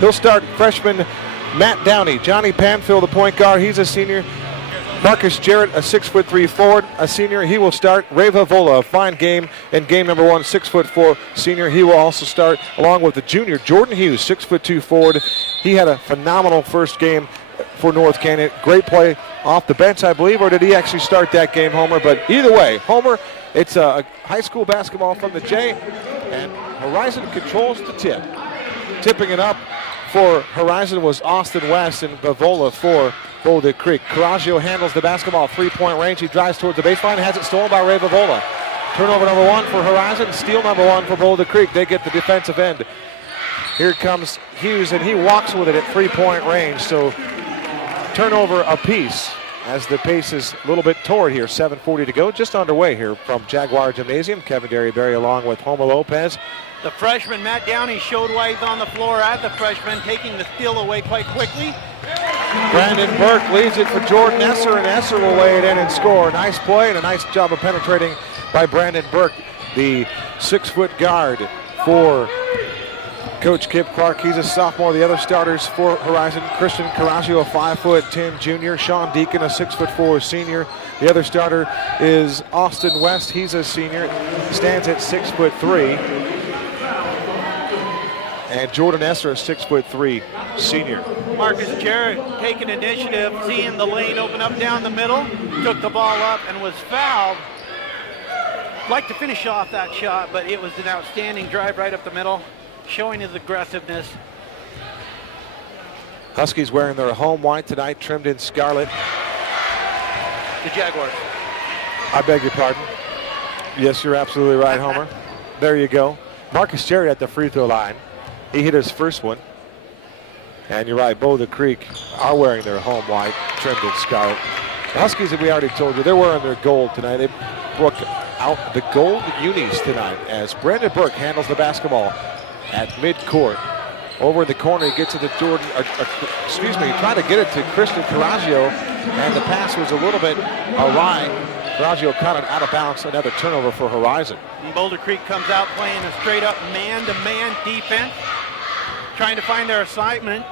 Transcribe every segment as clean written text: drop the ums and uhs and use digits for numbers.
He'll start freshman Matt Downey. Johnny Panfill, the point guard, he's a senior. Marcus Jarrett, a 6'3" forward, a senior. He will start. Reva Vola, a fine game in game number 1, 6'4" senior. He will also start along with the junior Jordan Hughes, 6'2" forward. He had a phenomenal first game for North Canyon. Great play off the bench, I believe, or did he actually start that game, Homer? But either way, Homer, it's a high school basketball from the J, and Horizon controls the tip. Tipping it up for Horizon was Austin West and Bavola for Boulder Creek. Coraggio handles the basketball, three-point range. He drives towards the baseline, has it stolen by Ray Bavola. Turnover number 1 for Horizon, steal number 1 for Boulder Creek. They get the defensive end. Here comes Hughes, and he walks with it at three-point range. So turnover apiece as the pace is a little bit toward here. 7:40 to go, just underway here from Jaguar Gymnasium. Kevin Derryberry along with Homer Lopez. The freshman, Matt Downey, showed why he's on the floor as the freshman, taking the steal away quite quickly. Brandon Burke leaves it for Jordan Esser, and Esser will lay it in and score. Nice play and a nice job of penetrating by Brandon Burke, the 6-foot guard for Coach Kip Clark. He's a sophomore. The other starters for Horizon: Christian Coraggio, a 5'10" junior. Sean Deacon, a 6'4" senior. The other starter is Austin West. He's a senior. Stands at 6'3". And Jordan Esser, a 6'3" senior. Marcus Jarrett taking initiative, seeing the lane open up down the middle, took the ball up and was fouled. Like to finish off that shot, but it was an outstanding drive right up the middle, showing his aggressiveness. Huskies wearing their home white tonight, trimmed in scarlet. The Jaguars. I beg your pardon. Yes, you're absolutely right, Homer. There you go. Marcus Jarrett at the free throw line. He hit his first one. And you're right, Boulder Creek are wearing their home white, trimmed in scarlet. The Huskies, we already told you, they're wearing their gold tonight. They broke out the gold unis tonight as Brandon Burke handles the basketball at midcourt. Over in the corner, he gets it to Jordan, trying to get it to Christian Coraggio, and the pass was a little bit awry. Coraggio caught it out of bounds. Another turnover for Horizon. And Boulder Creek comes out playing a straight-up man-to-man defense, trying to find their assignment,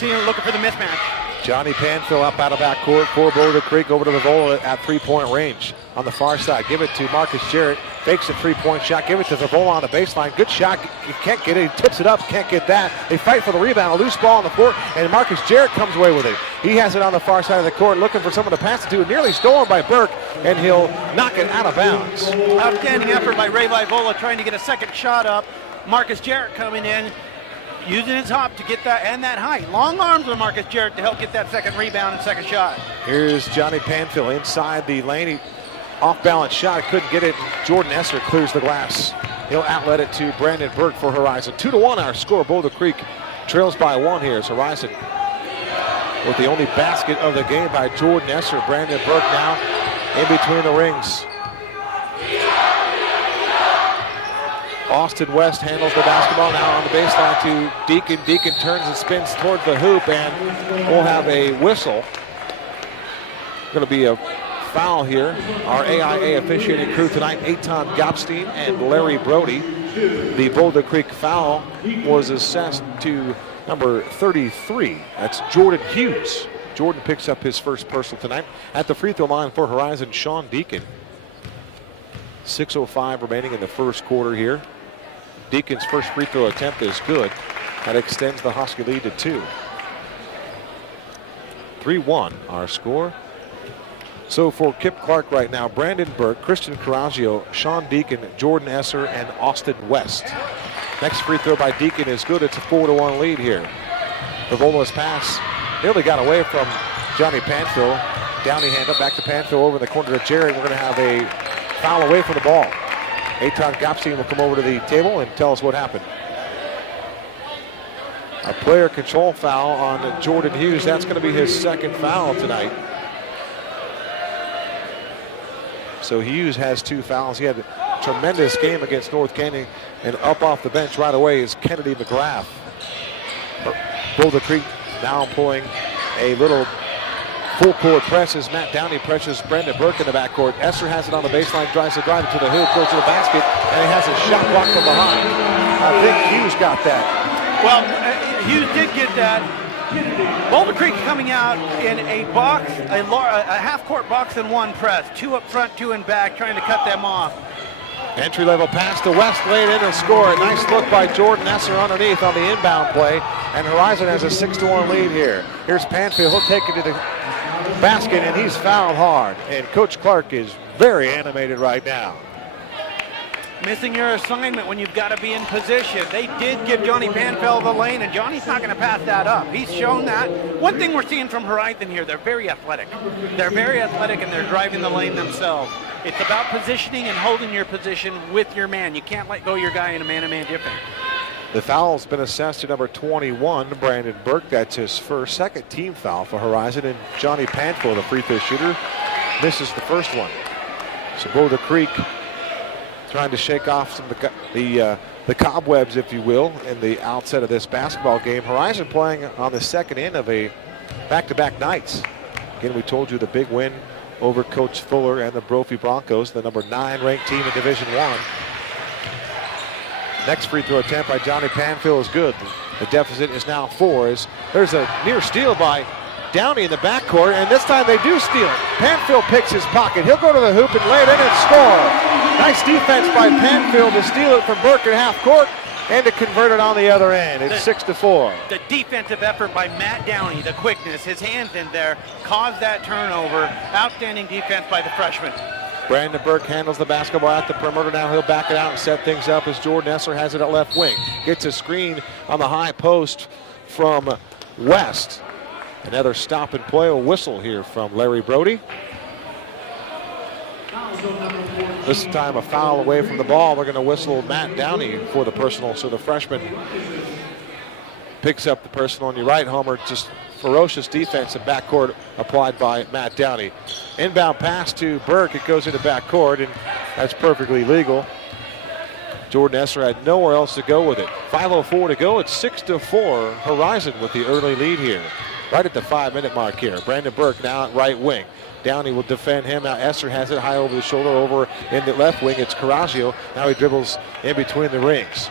looking for the mismatch. Johnny Panfill up out of backcourt for Boulder Creek, over to Vavola at three-point range. On the far side, give it to Marcus Jarrett. Fakes a three-point shot, give it to Vavola on the baseline. Good shot, he can't get it, he tips it up, can't get that. They fight for the rebound, a loose ball on the court, and Marcus Jarrett comes away with it. He has it on the far side of the court, looking for someone to pass it to, nearly stolen by Burke, and he'll knock it out of bounds. Outstanding effort by Ray Vavola, trying to get a second shot up. Marcus Jarrett coming in, using his hop to get that and that height. Long arms of Marcus Jarrett to help get that second rebound and second shot. Here's Johnny Panfill inside the lane. He off-balance shot, couldn't get it. Jordan Esser clears the glass. He'll outlet it to Brandon Burke for Horizon. 2-1 our score. Boulder Creek trails by 1 here. It's Horizon with the only basket of the game by Jordan Esser. Brandon Burke now in between the rings. Austin West handles the basketball now on the baseline to Deacon. Deacon turns and spins toward the hoop, and we'll have a whistle. Going to be a foul here. Our AIA officiating crew tonight, Eitan Gopstein and Larry Brody. The Boulder Creek foul was assessed to number 33. That's Jordan Hughes. Jordan picks up his first personal tonight. At the free throw line for Horizon, Sean Deacon. 6:05 remaining in the first quarter here. Deacon's first free throw attempt is good. That extends the Husky lead to 2. 3-1 our score. So for Kip Clark right now, Brandon Burke, Christian Coraggio, Sean Deacon, Jordan Esser, and Austin West. Next free throw by Deacon is good. It's a 4-1 lead here. Vavola's pass nearly got away from Johnny Panfill. Downey hand up back to Panfill over in the corner to Jarrett. We're going to have a foul away from the ball. Eitan Gopstein will come over to the table and tell us what happened. A player control foul on Jordan Hughes. That's going to be his second foul tonight. So Hughes has 2 fouls. He had a tremendous game against North Canyon, and up off the bench right away is Kennedy McGrath. Boulder Creek now employing a little full court press as Matt Downey presses Brandon Burke in the backcourt. Esser has it on the baseline, tries to drive it to the hoop, goes to the basket, and he has a shot block from behind. I think Hughes got that. Well, Hughes did get that. Boulder Creek coming out in a box, a half-court box and one press. 2 up front, 2 in back, trying to cut them off. Entry-level pass to West, laid in and score. A nice look by Jordan Esser underneath on the inbound play. And Horizon has a 6-1 lead here. Here's Panfield. He'll take it to the basket, and he's fouled hard. And Coach Clark is very animated right now. Missing your assignment when you've got to be in position. They did give Johnny Panfield the lane, and Johnny's not going to pass that up. He's shown that. One thing we're seeing from Horizon here, they're very athletic. They're very athletic, and they're driving the lane themselves. It's about positioning and holding your position with your man. You can't let go your guy in a man-to-man defense. The foul's been assessed to number 21, Brandon Burke. That's his second team foul for Horizon. And Johnny Panfield, the free throw shooter, misses the first one. So Boulder Creek trying to shake off some of the cobwebs, if you will, in the outset of this basketball game. Horizon playing on the second end of a back-to-back nights. Again, we told you the big win over Coach Fuller and the Brophy Broncos, the number 9 ranked team in Division I. Next free throw attempt by Johnny Panfield is good. The deficit is now 4. There's a near steal by Downey in the backcourt, and this time they do steal it. Panfield picks his pocket. He'll go to the hoop and lay it in and score. Nice defense by Panfield to steal it from Burke at half court and to convert it on the other end. It's 6-4. The defensive effort by Matt Downey, the quickness, his hands in there, caused that turnover. Outstanding defense by the freshman. Brandon Burke handles the basketball at the perimeter. Now he'll back it out and set things up as Jordan Esser has it at left wing. Gets a screen on the high post from West. Another stop and play, a whistle here from Larry Brody. This time a foul away from the ball. They're going to whistle Matt Downey for the personal. So the freshman picks up the personal. And you're right, Homer, just ferocious defense and backcourt applied by Matt Downey. Inbound pass to Burke. It goes into backcourt, and that's perfectly legal. Jordan Esser had nowhere else to go with it. 5:04 to go. It's 6-4. Horizon with the early lead here. Right at the 5-minute mark here. Brandon Burke now at right wing. Downey will defend him. Now Esser has it high over the shoulder over in the left wing. It's Coraggio. Now he dribbles in between the rings.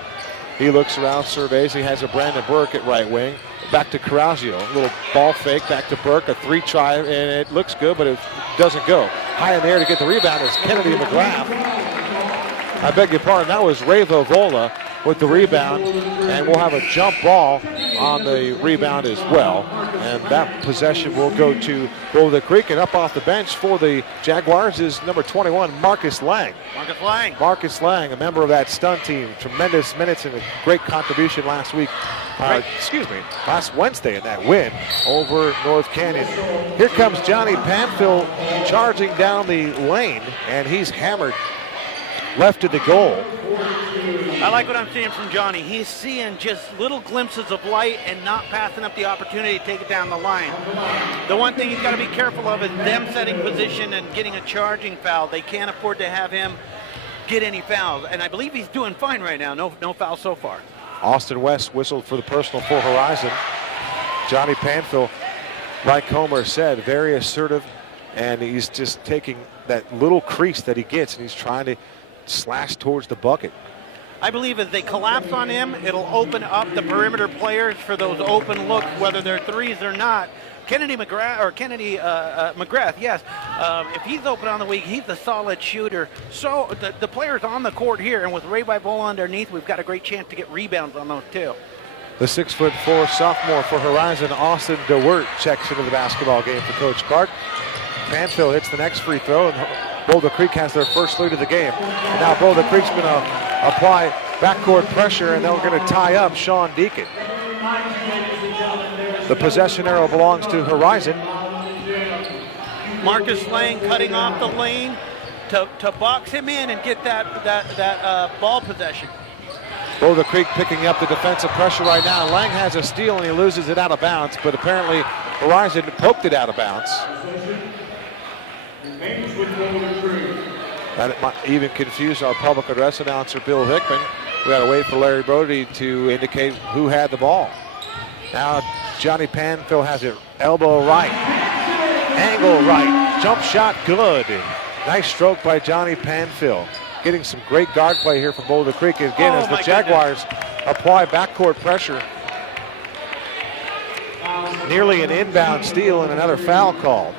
He looks around, surveys. He has a Brandon Burke at right wing. Back to Coraggio. A little ball fake. Back to Burke. A 3-try, and it looks good, but it doesn't go. High in the air to get the rebound is Kennedy McGrath. I beg your pardon. That was Reva Vola with the rebound, and we'll have a jump ball on the rebound as well. And that possession will go to Boulder Creek. And up off the bench for the Jaguars is number 21, Marcus Lang. Marcus Lang, a member of that stunt team. Tremendous minutes and a great contribution last Wednesday in that win over North Canyon. Here comes Johnny Panfield charging down the lane, and he's hammered left of the goal. I like what I'm seeing from Johnny. He's seeing just little glimpses of light and not passing up the opportunity to take it down the line. The one thing he's got to be careful of is them setting position and getting a charging foul. They can't afford to have him get any fouls. And I believe he's doing fine right now. No foul so far. Austin West whistled for the personal for Horizon. Johnny Panfield, like Homer said, very assertive, and he's just taking that little crease that he gets, and he's trying to slash towards the bucket. I believe as they collapse on him, it'll open up the perimeter players for those open looks, whether they're threes or not. Kennedy McGrath, yes. If he's open on the week, he's a solid shooter. So the players on the court here, and with Ray Bibola underneath, we've got a great chance to get rebounds on those too. The 6'4" sophomore for Horizon, Austin DeWert, checks into the basketball game for Coach Clark. Panfield hits the next free throw, and Boulder Creek has their first lead of the game. And now Boulder Creek's going to apply backcourt pressure, and they're going to tie up Sean Deacon. The possession arrow belongs to Horizon. Marcus Lang cutting off the lane to box him in and get that ball possession. Boulder Creek picking up the defensive pressure right now. Lang has a steal and he loses it out of bounds, but apparently Horizon poked it out of bounds. That might even confuse our public address announcer, Bill Hickman. We got to wait for Larry Brody to indicate who had the ball. Now Johnny Panfield has it elbow right, angle right, jump shot good. Nice stroke by Johnny Panfield. Getting some great guard play here from Boulder Creek again as the Jaguars apply backcourt pressure. Nearly an inbound steal and another foul called.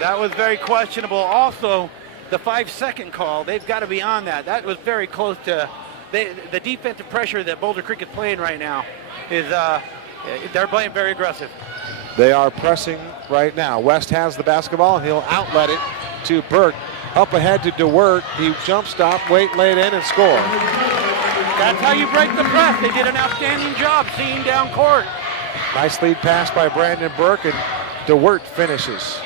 That was very questionable. Also, the 5-second call, they've got to be on that. That was very close to the defensive pressure that Boulder Creek is playing right now. They're playing very aggressive. They are pressing right now. West has the basketball, and he'll outlet it to Burke. Up ahead to DeWert. He jump stop, wait, laid in, and score. That's how you break the press. They did an outstanding job seeing down court. Nice lead pass by Brandon Burke, and DeWert finishes.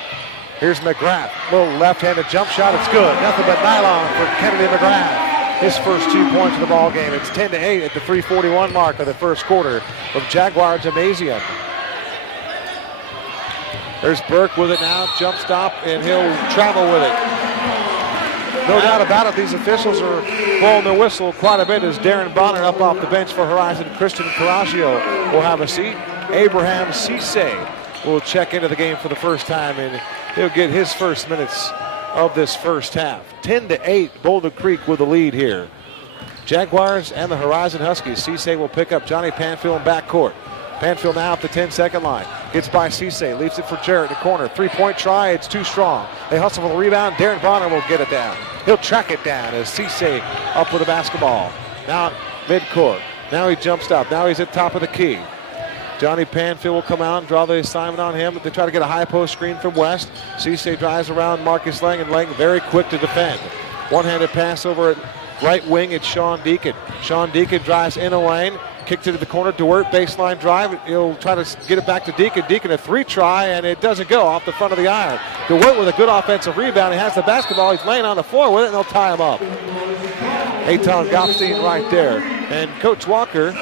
Here's McGrath. Little left-handed jump shot. It's good. Nothing but nylon for Kennedy McGrath. His first 2 points of the ball game. It's 10-8 at the 3:41 mark of the first quarter of Jaguar Gymnasium. There's Burke with it now. Jump stop, and he'll travel with it. No doubt about it, these officials are blowing their whistle quite a bit as Darren Bonner up off the bench for Horizon. Christian Caraccio will have a seat. Abraham Cisse will check into the game for the first time, and he'll get his first minutes of this first half. 10-8, Boulder Creek with the lead here. Jaguars and the Horizon Huskies. Cisse will pick up Johnny Panfield in backcourt. Panfield now at the 10-second line. Gets by Cisse, leaves it for Jarrett in the corner. Three-point try, it's too strong. They hustle for the rebound. Darren Bonner will get it down. He'll track it down as Cisse up with the basketball. Now midcourt. Now he jump stop. Now he's at top of the key. Johnny Panfield will come out and draw the assignment on him. They try to get a high post screen from West. Cisse drives around Marcus Lang, and Lang very quick to defend. One-handed pass over at right wing. It's Sean Deacon. Sean Deacon drives in a lane. Kicks it to the corner. DeWert baseline drive. He'll try to get it back to Deacon. Deacon a three-try, and it doesn't go off the front of the iron. DeWert with a good offensive rebound. He has the basketball. He's laying on the floor with it, and they'll tie him up. Eitan Gopstein right there. And Coach Walker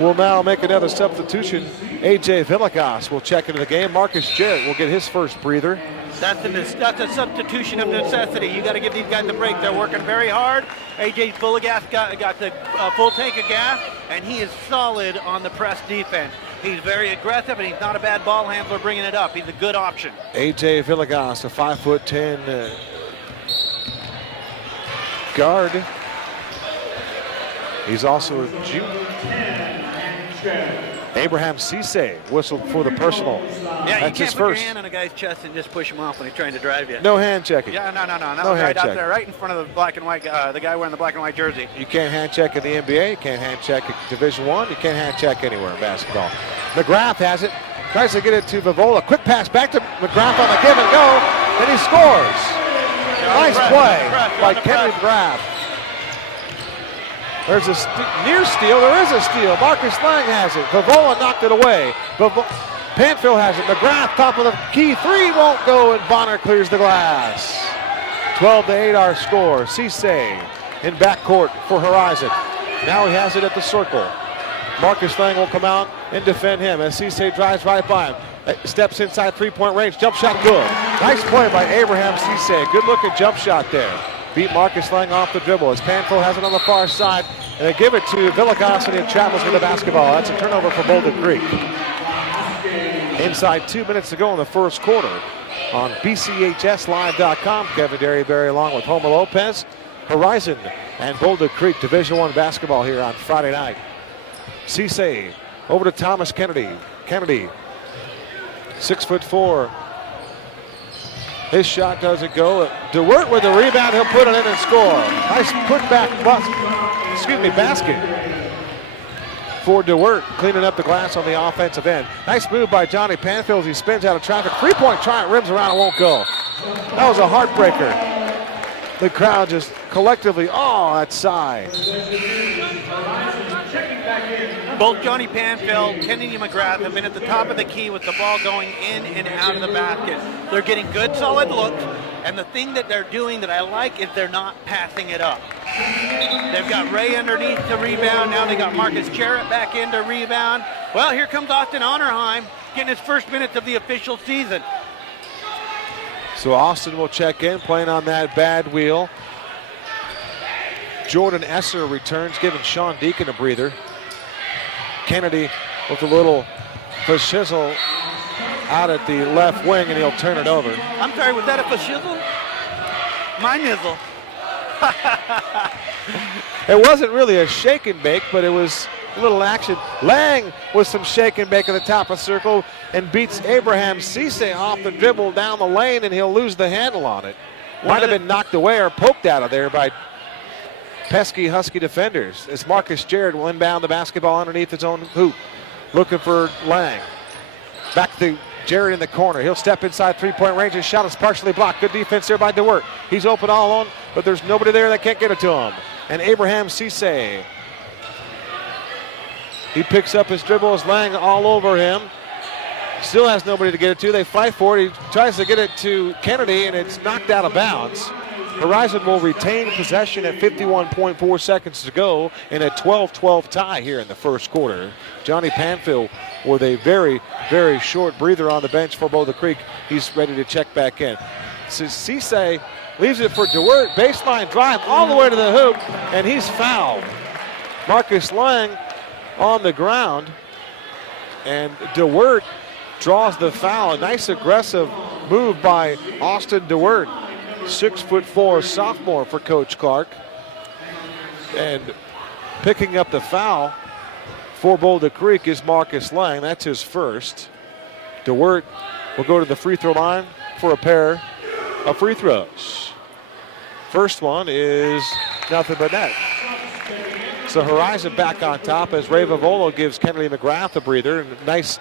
will now make another substitution. A.J. Villegas will check into the game. Marcus Jarrett will get his first breather. That's a substitution of necessity. You got to give these guys a break. They're working very hard. A.J. Villegas got the full tank of gas, and he is solid on the press defense. He's very aggressive, and he's not a bad ball handler bringing it up. He's a good option. A.J. Villegas, a 5'10" guard. He's also a junior. Abraham Cisse whistled for the personal. Yeah, that's you his can't put first. your hand on a guy's chest and just push him off when he's trying to drive you. No hand checking. Yeah, no. That No was hand right out check. there, right in front of the black and white, the guy wearing the black and white jersey. You can't hand check in the NBA. You can't hand check at Division I. You can't hand check anywhere in basketball. McGrath has it. Tries to get it to Vivola. Quick pass back to McGrath on the give and go. And he scores. Nice play by Kennedy McGrath. There's a near steal. There is a steal. Marcus Lang has it. Vivola knocked it away. Panfield has it. McGrath top of the key. Three won't go, and Bonner clears the glass. 12-8 our score. Cisse in backcourt for Horizon. Now he has it at the circle. Marcus Lang will come out and defend him as Cisse drives right by him. Steps inside three-point range. Jump shot good. Nice play by Abraham Cisse. Good looking jump shot there. Beat Marcus Lang off the dribble as Panfield has it on the far side. And they give it to Villegas, and he travels with the basketball. That's a turnover for Boulder Creek. Inside 2 minutes to go in the first quarter on BCHSLive.com. Kevin Derryberry along with Homer Lopez. Horizon and Boulder Creek Division I basketball here on Friday night. Cisse over to Thomas Kennedy. Kennedy, 6'4". His shot doesn't go. DeWert with the rebound. He'll put it in and score. Nice putback basket for DeWert, cleaning up the glass on the offensive end. Nice move by Johnny Panfield as he spins out of traffic. Three-point try, it rims around, it won't go. That was a heartbreaker. The crowd just collectively, that sigh. Both Johnny Panfield, Kennedy McGrath have been at the top of the key with the ball going in and out of the basket. They're getting good, solid looks, and the thing that they're doing that I like is they're not passing it up. They've got Ray underneath to rebound. Now they got Marcus Jarrett back in to rebound. Well, here comes Austin Honorheim getting his first minutes of the official season. So Austin will check in, playing on that bad wheel. Jordan Esser returns, giving Sean Deacon a breather. Kennedy with a little shizzle out at the left wing, and he'll turn it over. I'm sorry, was that a fashizzle? My nizzle. It wasn't really a shake and bake, but it was a little action. Lang with some shake and bake at the top of the circle and beats Abraham Cisse off the dribble down the lane, and he'll lose the handle on it. Might have been knocked away or poked out of there by pesky Husky defenders, as Marcus Jarrett will inbound the basketball underneath his own hoop, looking for Lang. Back to Jarrett in the corner. He'll step inside three-point range. His shot is partially blocked. Good defense there by DeWert. He's open all alone, but there's nobody there that can't get it to him. And Abraham Cisse, he picks up his dribble as Lang all over him. Still has nobody to get it to. They fight for it. He tries to get it to Kennedy, and it's knocked out of bounds. Horizon will retain possession at 51.4 seconds to go in a 12-12 tie here in the first quarter. Johnny Panfill with a very, very short breather on the bench for Boulder Creek. He's ready to check back in. So Cisse leaves it for DeWert. Baseline drive all the way to the hoop, and he's fouled. Marcus Lang on the ground, and DeWert draws the foul. A nice aggressive move by Austin DeWert. 6'4" sophomore for Coach Clark. And picking up the foul for Boulder Creek is Marcus Lang. That's his first. DeWert will go to the free throw line for a pair of free throws. First one is nothing but net. So Horizon back on top as Ray Vivolo gives Kennedy McGrath a breather. And nice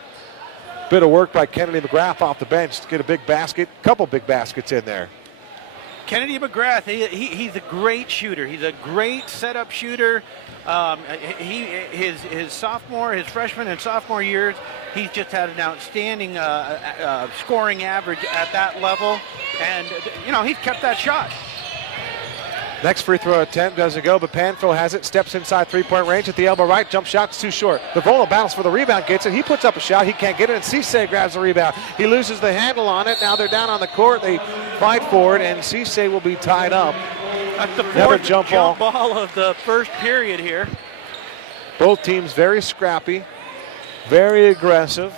bit of work by Kennedy McGrath off the bench to get a big basket, couple big baskets in there. Kennedy McGrath, he's a great shooter. He's a great setup shooter. His freshman and sophomore years, he's just had an outstanding scoring average at that level. And, he's kept that shot. Next free throw attempt doesn't go, but Panfill has it, steps inside three-point range at the elbow right, jump shot's too short. Vivolo battles for the rebound, gets it, he puts up a shot, he can't get it, and Cisse grabs the rebound. He loses the handle on it, now they're down on the court, they fight for it, and Cisse will be tied up. That's the fourth jump ball of the first period here. Both teams very scrappy, very aggressive,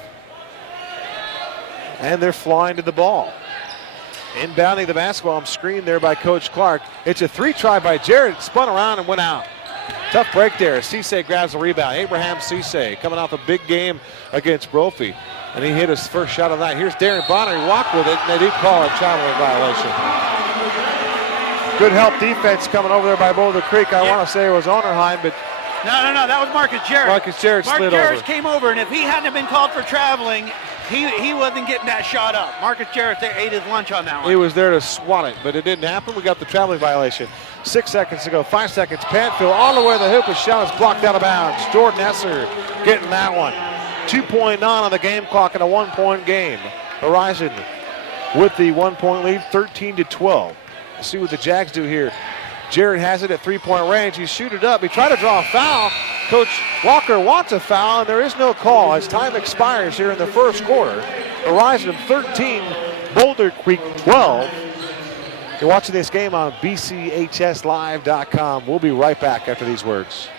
and they're flying to the ball. Inbounding the basketball, I'm screened there by Coach Clark. It's a three try by Jarrett, spun around and went out. Tough break there. Cisse grabs the rebound. Abraham Cisse coming off a big game against Brophy. And he hit his first shot of the night. Here's Darren Bonner. He walked with it, and they do call a traveling violation. Good help defense coming over there by Boulder Creek. I want to say it was Onerheim, but no, that was Marcus Jarrett. Marcus Jarrett slid over. Marcus came over, and if he hadn't been called for traveling, he wasn't getting that shot up. Marcus Jarrett ate his lunch on that one. He was there to swat it, but it didn't happen. We got the traveling violation. 6 seconds to go, 5 seconds. Panfill all the way to the hoop. His shot is blocked out of bounds. Jordan Esser getting that one. 2.9 on the game clock in a 1-point game. Horizon with the 1-point lead, 13-12. Let's see what the Jags do here. Jarrett has it at three-point range. He shoot it up. He tried to draw a foul. Coach Walker wants a foul, and there is no call as time expires here in the first quarter. Horizon 13, Boulder Creek 12. You're watching this game on BCHSLive.com. We'll be right back after these words.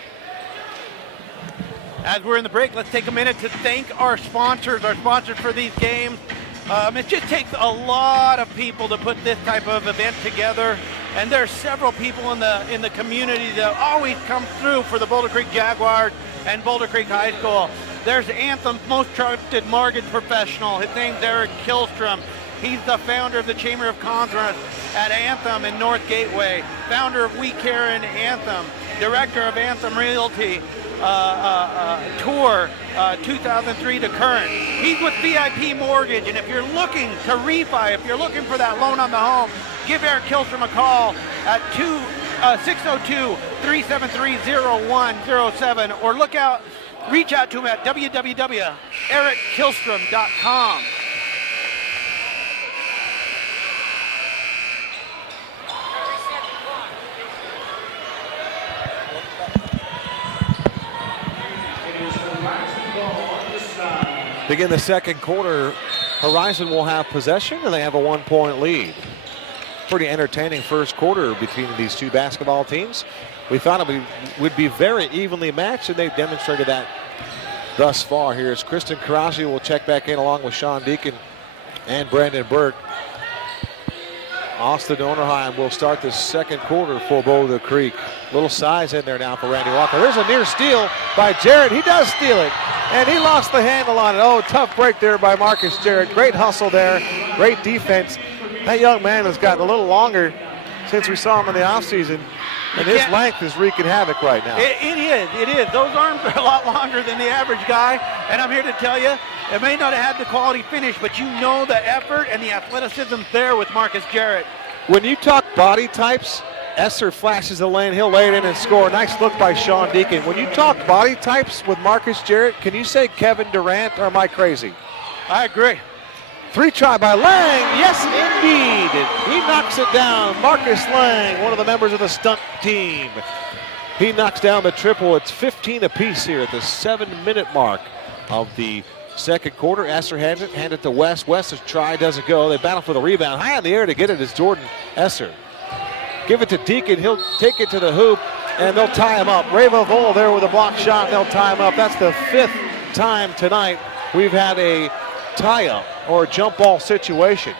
As we're in the break, let's take a minute to thank our sponsors for these games. It just takes a lot of people to put this type of event together, and there's several people in the community that always come through for the Boulder Creek Jaguars and Boulder Creek High School. There's Anthem's most trusted mortgage professional. His name's Eric Kilstrom. He's the founder of the Chamber of Commerce at Anthem in North Gateway, founder of We Care in Anthem, director of Anthem Realty Tour 2003 to current. He's with VIP Mortgage, and if you're looking to refi, if you're looking for that loan on the home, give Eric Kilstrom a call at 602-373-0107 or reach out to him at www.erickilstrom.com. Begin the second quarter, Horizon will have possession, and they have a 1-point lead. Pretty entertaining first quarter between these two basketball teams. We thought it would be very evenly matched, and they've demonstrated that thus far. Here's Kristen Karaji will check back in along with Sean Deacon and Brandon Burke. Austin Onerheim will start the second quarter for Boulder Creek. Little size in there now for Randy Walker. There's a near steal by Jarrett. He does steal it, and he lost the handle on it. Oh, tough break there by Marcus Jarrett. Great hustle there, great defense. That young man has gotten a little longer since we saw him in the offseason, and his length is wreaking havoc right now. It is. Those arms are a lot longer than the average guy, and I'm here to tell you, it may not have had the quality finish, but you know the effort and the athleticism there with Marcus Jarrett. When you talk body types, Esser flashes the lane. He'll lay it in and score. Nice look by Sean Deacon. When you talk body types with Marcus Jarrett, can you say Kevin Durant, or am I crazy? I agree. 3 try by Lang. Yes, indeed. He knocks it down. Marcus Lang, one of the members of the stunt team. He knocks down the triple. It's 15 apiece here at the 7-minute mark of the second quarter. Esser hands it to West. West's try doesn't go. They battle for the rebound. High in the air to get it is Jordan Esser. Give it to Deacon. He'll take it to the hoop, and they'll tie him up. Ray Vavola there with a block shot, and they'll tie him up. That's the 5th time tonight we've had a tie-up or jump ball situation.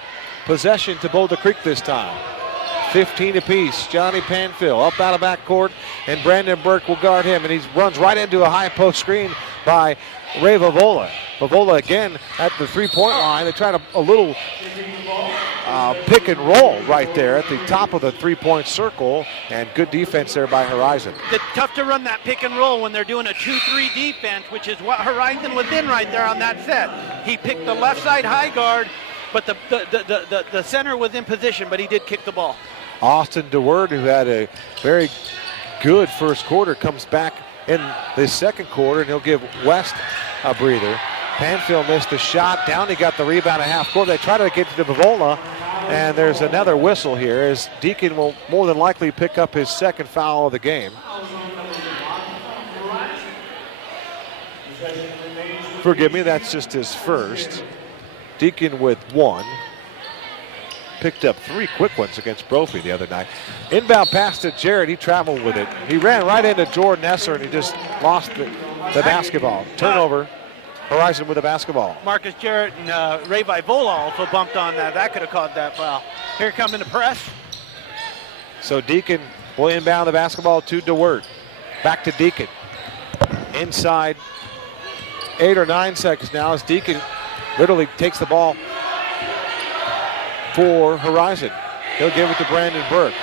Possession to Boulder Creek this time. 15 apiece. Johnny Panfill up out of backcourt, and Brandon Burke will guard him, and he runs right into a high post screen by Ray Vavola. Vavola again at the three-point line. They try a little pick and roll right there at the top of the three-point circle, and good defense there by Horizon. It's tough to run that pick and roll when they're doing a 2-3 defense, which is what Horizon was in right there on that set. He picked the left side high guard, but the center was in position, but he did kick the ball. Austin DeWord, who had a very good first quarter, comes back in the second quarter, and he'll give West a breather. Panfill missed the shot. Downey got the rebound at half court. They try to get to Vavola, and there's another whistle here as Deacon will more than likely pick up his second foul of the game. Forgive me, that's just his first. Deacon with 1. Picked up 3 quick ones against Brophy the other night. Inbound pass to Jarrett. He traveled with it. He ran right into Jordan Esser, and he just lost the basketball. Turnover. Horizon with the basketball. Marcus Jarrett and Ray Vavola also bumped on that. That could have caused that foul. Here coming the press. So Deacon will inbound the basketball to DeWert. Back to Deacon. Inside 8 or 9 seconds now as Deacon literally takes the ball for Horizon. He'll give it to Brandon Burke.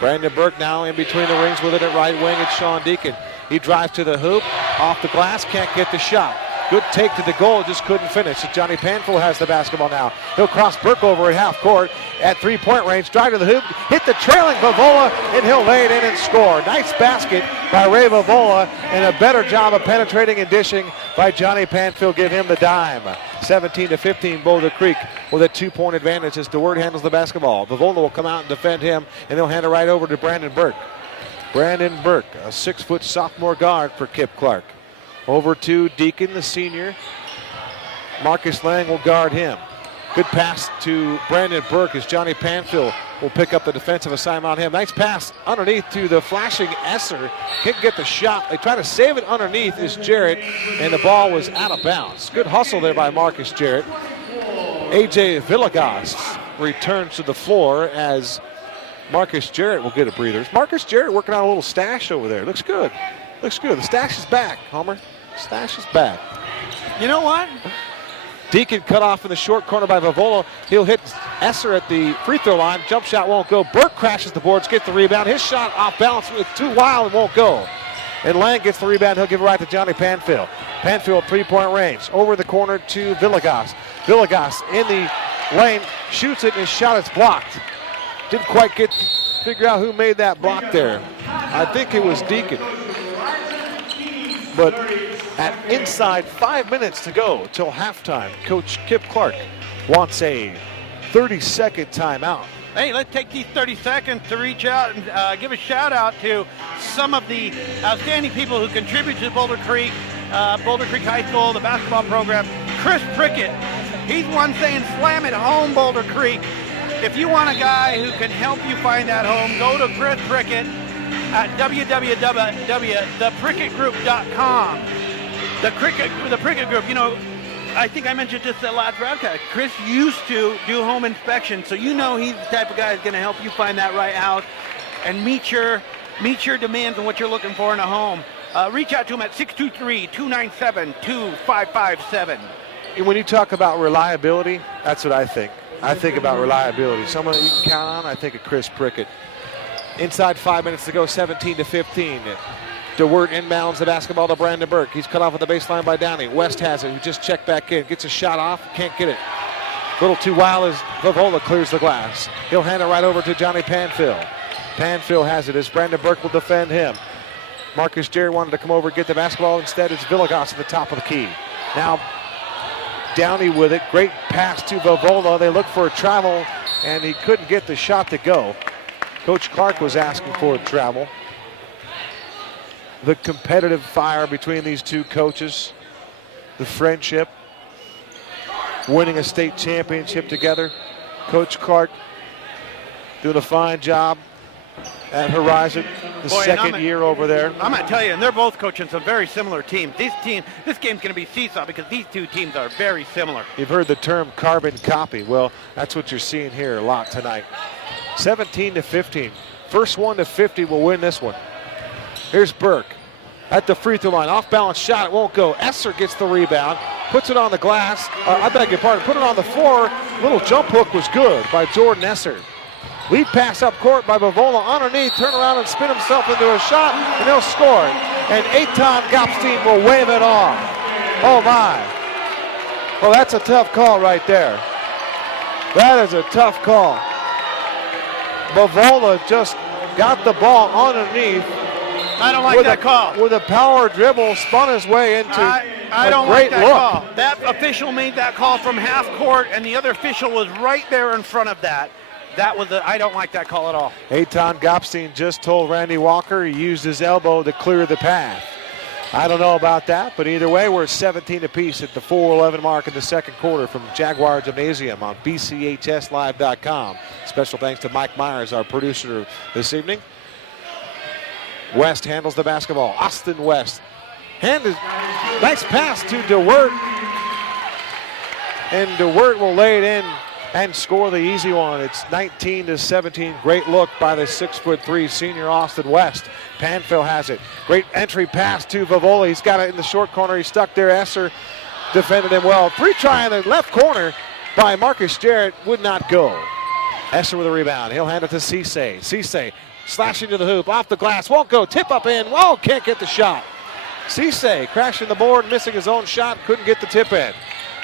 Brandon Burke now in between the rings with it at right wing. It's Sean Deacon. He drives to the hoop, off the glass, can't get the shot. Good take to the goal, just couldn't finish. Johnny Panfill has the basketball now. He'll cross Burke over at half court at 3-point range, drive to the hoop, hit the trailing Vavola, and he'll lay it in and score. Nice basket by Ray Vavola, and a better job of penetrating and dishing by Johnny Panfill. Give him the dime. 17-15 Boulder Creek with a 2-point advantage as DeWert handles the basketball. Vavola will come out and defend him, and they'll hand it right over to Brandon Burke. Brandon Burke, a 6-foot sophomore guard for Kip Clark. Over to Deacon, the senior. Marcus Lang will guard him. Good pass to Brandon Burke as Johnny Panfill will pick up the defensive assignment on him. Nice pass underneath to the flashing Esser. Can't get the shot. They try to save it underneath is Jarrett, and the ball was out of bounds. Good hustle there by Marcus Jarrett. A.J. Villegas returns to the floor as Marcus Jarrett will get a breather. Marcus Jarrett working on a little stash over there. Looks good. Looks good. The stash is back, Homer. Stash is back. You know what? Deacon cut off in the short corner by Vavola. He'll hit Esser at the free throw line. Jump shot won't go. Burke crashes the boards, gets the rebound. His shot off balance. It's too wild and won't go. And Lang gets the rebound. He'll give it right to Johnny Panfill. Panfill 3-point range. Over the corner to Villegas. Villegas in the lane. Shoots it and his shot is blocked. Didn't quite figure out who made that block there. I think it was Deacon. But at inside 5 minutes to go till halftime, Coach Kip Clark wants a 30-second timeout. Hey, let's take these 30 seconds to reach out and give a shout out to some of the outstanding people who contribute to Boulder Creek High School, the basketball program. Chris Prickett, he's one saying slam it home, Boulder Creek. If you want a guy who can help you find that home, go to Chris Prickett at www.thepricketgroup.com. The Prickett Group, you know, I think I mentioned this at last broadcast. Chris used to do home inspection, so you know he's the type of guy who's going to help you find that right house and meet your meets your demands and what you're looking for in a home. Reach out to them at 623-297-2557. When you talk about reliability, that's what I think. I think about reliability. Someone that you can count on, I think of Chris Prickett. Inside 5 minutes to go, 17-15. DeWert inbounds the basketball to Brandon Burke. He's cut off at the baseline by Downey. West has it, who just checked back in. Gets a shot off, can't get it. A little too wild as Vavola clears the glass. He'll hand it right over to Johnny Panfill. Panfill has it as Brandon Burke will defend him. Marcus Jarrett wanted to come over and get the basketball. Instead, it's Villegas at the top of the key. Now, Downey with it. Great pass to Vavola. They look for a travel, and he couldn't get the shot to go. Coach Clark was asking for a travel. The competitive fire between these two coaches, the friendship, winning a state championship together. Coach Clark doing a fine job at Horizon, second year over there. I'm going to tell you, and they're both coaching some very similar teams. This game's going to be seesaw because these two teams are very similar. You've heard the term carbon copy. Well, that's what you're seeing here a lot tonight. 17-15. First one to 50 will win this one. Here's Burke at the free throw line. Off balance shot, it won't go. Esser gets the rebound, puts it on the glass. I beg your pardon, put it on the floor. Little jump hook was good by Jordan Esser. Lead pass up court by Vavola underneath, turn around and spin himself into a shot, and he'll score it. And Eitan Gopstein will wave it off. Oh my. Well, that's a tough call right there. That is a tough call. Vavola just got the ball underneath. I don't like that call. With a power dribble, spun his way into I don't great like that look. call. That official made that call from half court, and the other official was right there in front of that. I don't like that call at all. Eitan Gopstein just told Randy Walker he used his elbow to clear the path. I don't know about that, but either way, we're 17 apiece at the 4:11 mark in the second quarter from Jaguar Gymnasium on BCHSLive.com. Special thanks to Mike Myers, our producer this evening. West handles the basketball. Austin West. Nice pass to DeWert. And DeWert will lay it in and score the easy one. It's 19-17. Great look by the 6'3" senior Austin West. Panfill has it. Great entry pass to Vavola. He's got it in the short corner. He's stuck there. Esser defended him well. Free try in the left corner by Marcus Jarrett would not go. Esser with a rebound. He'll hand it to Cisse. Cisse slashing to the hoop. Off the glass. Won't go. Tip up in. Whoa, can't get the shot. Cisse crashing the board, missing his own shot. Couldn't get the tip in.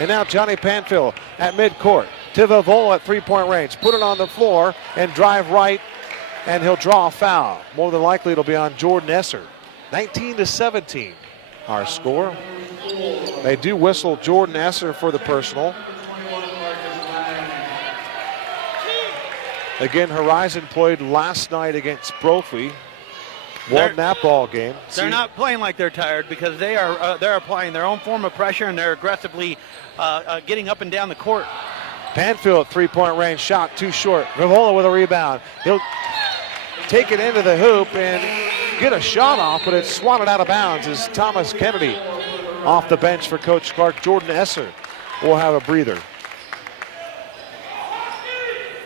And now Johnny Panfill at midcourt. To Vavola at three-point range. Put it on the floor and drive right, and he'll draw a foul. More than likely it'll be on Jordan Esser. 19-17 our score. They do whistle Jordan Esser for the personal. Again, Horizon played last night against Brophy. Won that ball game. They're not playing like they're tired because they're applying their own form of pressure and they're aggressively getting up and down the court. Panfill at three-point range, shot too short. Vavola with a rebound. He'll take it into the hoop and get a shot off, but it's swatted out of bounds as Thomas Kennedy off the bench for Coach Clark. Jordan Esser will have a breather.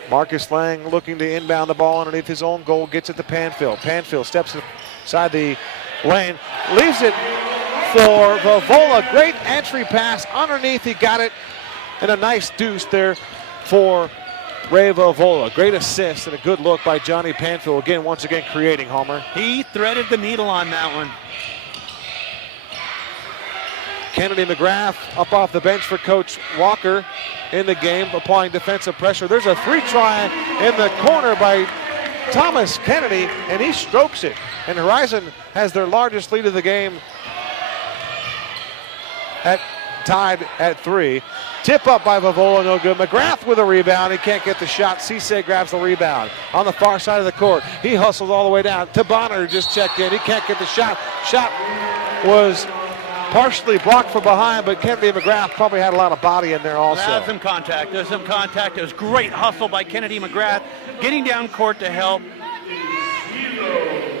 Marcus Lang looking to inbound the ball underneath his own goal, gets it to Panfill. Panfill steps inside the lane, leaves it for Vavola. Great entry pass underneath, he got it. And a nice deuce there for Ray Vavola. Great assist and a good look by Johnny Panfill. Again, once again, creating, Homer. He threaded the needle on that one. Kennedy McGrath up off the bench for Coach Walker in the game, applying defensive pressure. There's a three-try in the corner by Thomas Kennedy, and he strokes it. And Horizon has their largest lead of the game tied at 3. Tip up by Vavola, no good. McGrath with a rebound. He can't get the shot. Cisse grabs the rebound on the far side of the court. He hustles all the way down. Tabana just checked in. He can't get the shot. Shot was partially blocked from behind, but Kennedy McGrath probably had a lot of body in there also. There's some contact. There's some contact. It was great hustle by Kennedy McGrath, getting down court to help.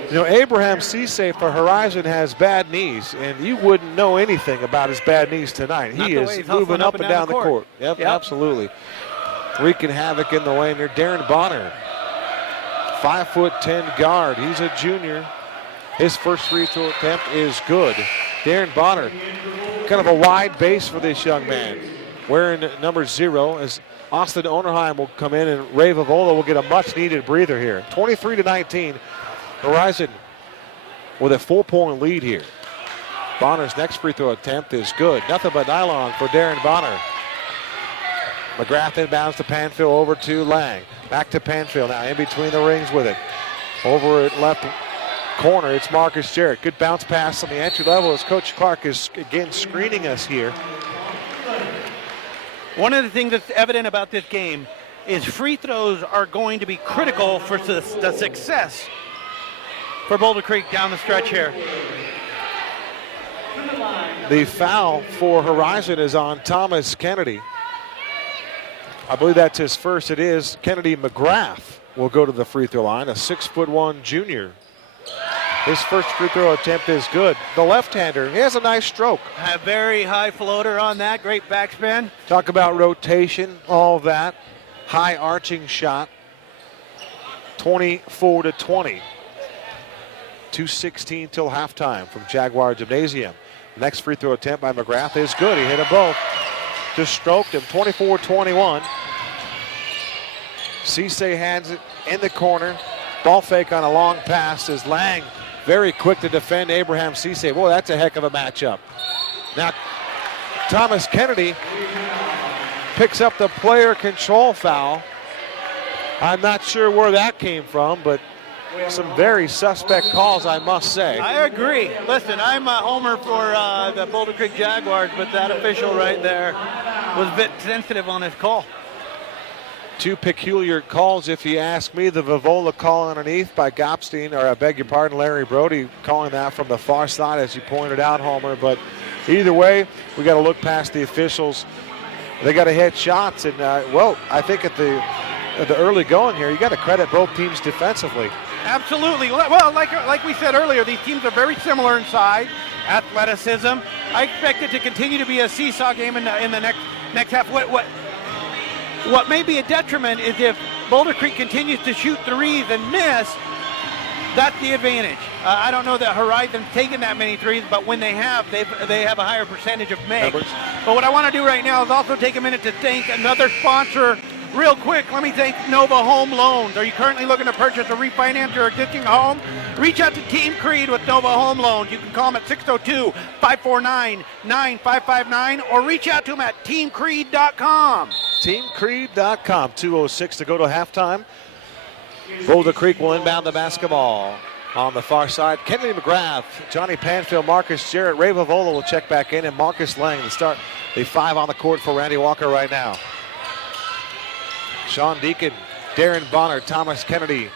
You know, Abraham Cisse for Horizon has bad knees, and you wouldn't know anything about his bad knees tonight. He is moving up and down the court. Yep, absolutely. Wreaking havoc in the lane there. Darren Bonner 5'10" guard. He's a junior. His first free throw attempt is good. Darren Bonner, kind of a wide base for this young man, wearing number 0 as Austin Onerheim will come in and Ray Vavola will get a much-needed breather here. 23-19, Horizon with a 4-point lead here. Bonner's next free throw attempt is good. Nothing but nylon for Darren Bonner. McGrath inbounds to Panfill over to Lang. Back to Panfill now in between the rings with it. Over at left corner, it's Marcus Jarrett. Good bounce pass on the entry level as Coach Clark is again screening us here. One of the things that's evident about this game is free throws are going to be critical for the success for Boulder Creek down the stretch here. The foul for Horizon is on Thomas Kennedy. I believe that's his first. It is. Kennedy McGrath will go to the free throw line, a 6'1" junior. His first free throw attempt is good. The left-hander, he has a nice stroke. A very high floater on that, great backspin. Talk about rotation, all of that. High arching shot. 24-20. 2:16 till halftime from Jaguar Gymnasium. Next free throw attempt by McGrath is good. He hit them both. Just stroked him, 24-21. Cisse hands it in the corner. Ball fake on a long pass is Lang. Very quick to defend Abraham Cisse. Boy, that's a heck of a matchup. Now, Thomas Kennedy picks up the player control foul. I'm not sure where that came from, but some very suspect calls, I must say. I agree. Listen, I'm a homer for the Boulder Creek Jaguars, but that official right there was a bit sensitive on his call. Two peculiar calls, if you ask me. The Vavola call underneath by Gopstein, or I beg your pardon, Larry Brody calling that from the far side, as you pointed out, Homer. But either way, we got to look past the officials. They got to hit shots, and well, I think at the early going here, you got to credit both teams defensively. Absolutely. Well, like we said earlier, these teams are very similar in size, athleticism. I expect it to continue to be a seesaw game in the next half. What may be a detriment is if Boulder Creek continues to shoot threes and miss, that's the advantage. I don't know that Horizon's taken that many threes, but when they have, they have a higher percentage of makes. But what I want to do right now is also take a minute to thank another sponsor real quick. Let me thank Nova Home Loans. Are you currently looking to purchase or refinance your existing home? Reach out to Team Creed with Nova Home Loans. You can call them at 602-549-9559 or reach out to them at teamcreed.com. Teamcreed.com. 2:06 to go to halftime. Boulder Creek will inbound the basketball on the far side. Kennedy McGrath, Johnny Panfill, Marcus Jarrett, Ray Vavola will check back in, and Marcus Lang to start the 5 on the court for Randy Walker right now. Sean Deacon, Darren Bonner, Thomas Kennedy,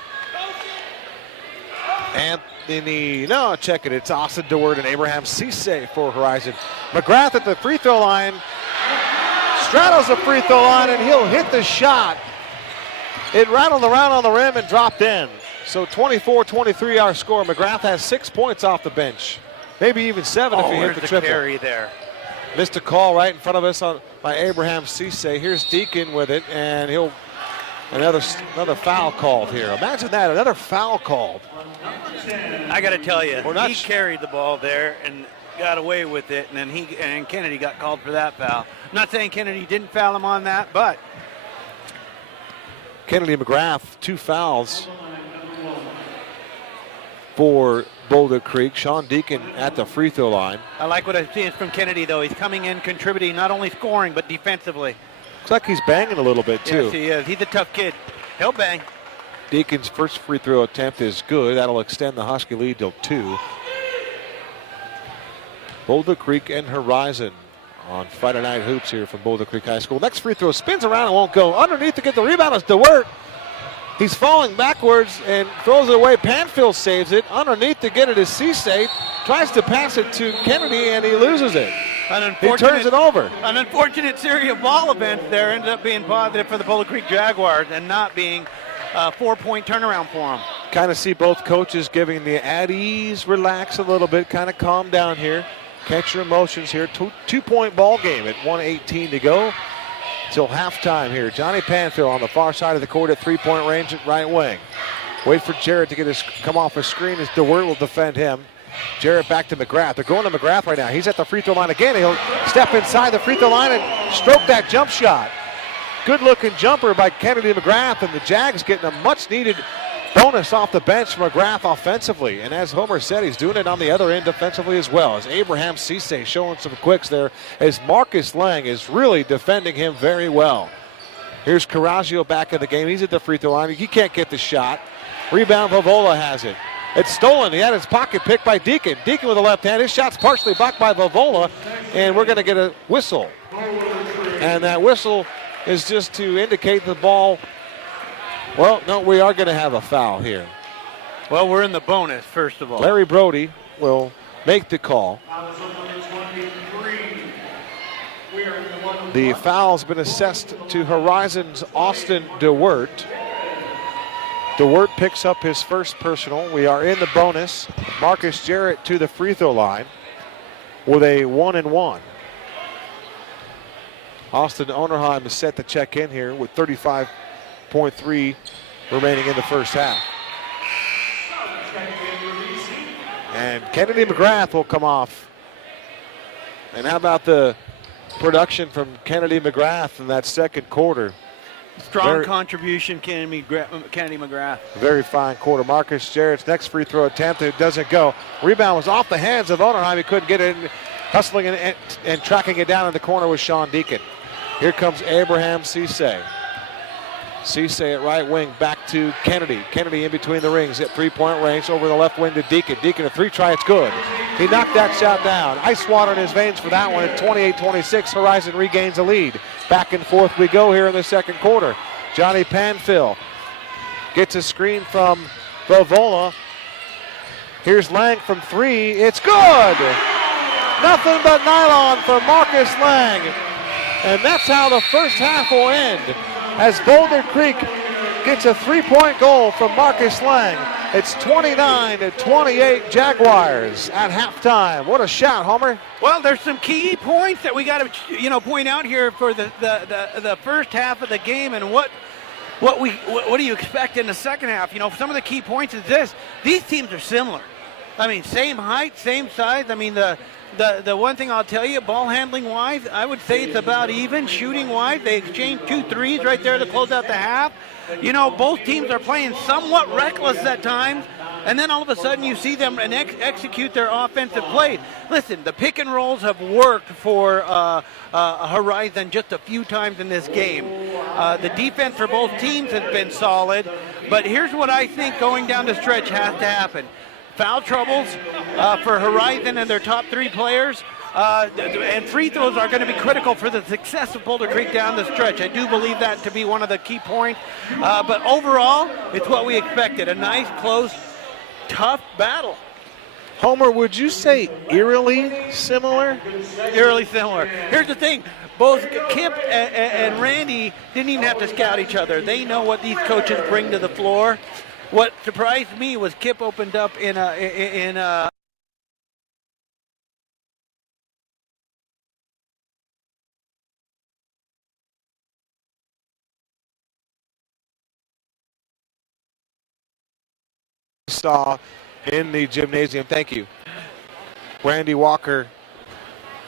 Anthony, no, check it. It's Austin DeWord and Abraham Cisse for Horizon. McGrath at the free throw line, straddles the free throw line, and he'll hit the shot. It rattled around on the rim and dropped in. So 24-23 our score. McGrath has 6 points off the bench. Maybe even 7 if he hit the triple. Carry there. Missed a call right in front of us by Abraham Cisse. Here's Deacon with it, and he'll another foul called here. Imagine that, another foul called. I got to tell you, he carried the ball there and got away with it, and then Kennedy got called for that foul. I'm not saying Kennedy didn't foul him on that, but Kennedy McGrath, 2 fouls for Boulder Creek. Sean Deacon at the free throw line. I like what I'm seeing from Kennedy, though. He's coming in, contributing, not only scoring, but defensively. Looks like he's banging a little bit, too. Yes, he is. He's a tough kid. He'll bang. Deacon's first free throw attempt is good. That'll extend the Husky lead till 2. Boulder Creek and Horizon on Friday Night Hoops here from Boulder Creek High School. Next free throw spins around and won't go. Underneath to get the rebound is DeWert. He's falling backwards and throws it away. Panfill saves it. Underneath to get it is Cisse. Tries to pass it to Kennedy and he loses it. He turns it over. An unfortunate series of ball events there ended up being positive for the Boulder Creek Jaguars and not being a 4-point turnaround for them. Kind of see both coaches giving the at ease, relax a little bit, kind of calm down here. Catch your emotions here. 2-point ball game at 1:18 to go till halftime here. Johnny Panfill on the far side of the court at 3-point range at right wing. Wait for Jarrett to come off a screen as DeWert will defend him. Jarrett back to McGrath. They're going to McGrath right now. He's at the free throw line again. He'll step inside the free throw line and stroke that jump shot. Good looking jumper by Kennedy McGrath, and the Jags getting a much needed bonus off the bench from McGrath offensively. And as Homer said, he's doing it on the other end defensively as well. As Abraham Cisse showing some quicks there, as Marcus Lang is really defending him very well. Here's Caraggio back in the game. He's at the free throw line. He can't get the shot. Rebound, Vovola has it. It's stolen. He had his pocket picked by Deacon. Deacon with the left hand. His shot's partially blocked by Vovola, and we're going to get a whistle. And that whistle is just to indicate the ball. Well, no, we are going to have a foul here. Well, we're in the bonus, first of all. Larry Brody will make the call. The foul's been assessed to Horizon's Austin DeWert. DeWert picks up his first personal. We are in the bonus. Marcus Jarrett to the free throw line with a 1-and-1. Austin Onerheim is set to check in here with 35.3 remaining in the first half. And Kennedy McGrath will come off. And how about the production from Kennedy McGrath in that second quarter? Strong contribution, Kennedy McGrath. Very fine quarter. Marcus Jarrett's next free throw attempt, it doesn't go. Rebound was off the hands of Onerheim. He couldn't get it. Hustling and tracking it down in the corner was Sean Deacon. Here comes Abraham Cisse. Cisse at right wing, back to Kennedy. Kennedy in between the rings at three-point range, over the left wing to Deacon. Deacon a three try, it's good. He knocked that shot down. Ice water in his veins for that one at 28-26. Horizon regains a lead. Back and forth we go here in the second quarter. Johnny Panfill gets a screen from Vovola. Here's Lang from three. It's good! Nothing but nylon for Marcus Lang. And that's how the first half will end, as Boulder Creek gets a three-point goal from Marcus Lang. It's 29-28 Jaguars at halftime. What a shot, Homer. Well, there's some key points that we got to, point out here for the first half of the game, and what do you expect in the second half? Some of the key points is this: these teams are similar. I mean, same height, same size. I mean, the one thing I'll tell you, ball handling wise, I would say it's about even. Shooting wise, they exchanged 2 threes right there to close out the half. Both teams are playing somewhat reckless at times, and then all of a sudden you see them execute their offensive plays. Listen, the pick and rolls have worked for Horizon just a few times in this game. The defense for both teams has been solid, but here's what I think going down the stretch has to happen. Foul troubles for Horizon and their top 3 players. And free throws are going to be critical for the success of Boulder Creek down the stretch. I do believe that to be one of the key points. But overall, it's what we expected. A nice, close, tough battle. Homer, would you say eerily similar? Eerily similar. Here's the thing. Both Kip and Randy didn't even have to scout each other. They know what these coaches bring to the floor. What surprised me was Kip opened up in a saw in the gymnasium. Thank you. Randy Walker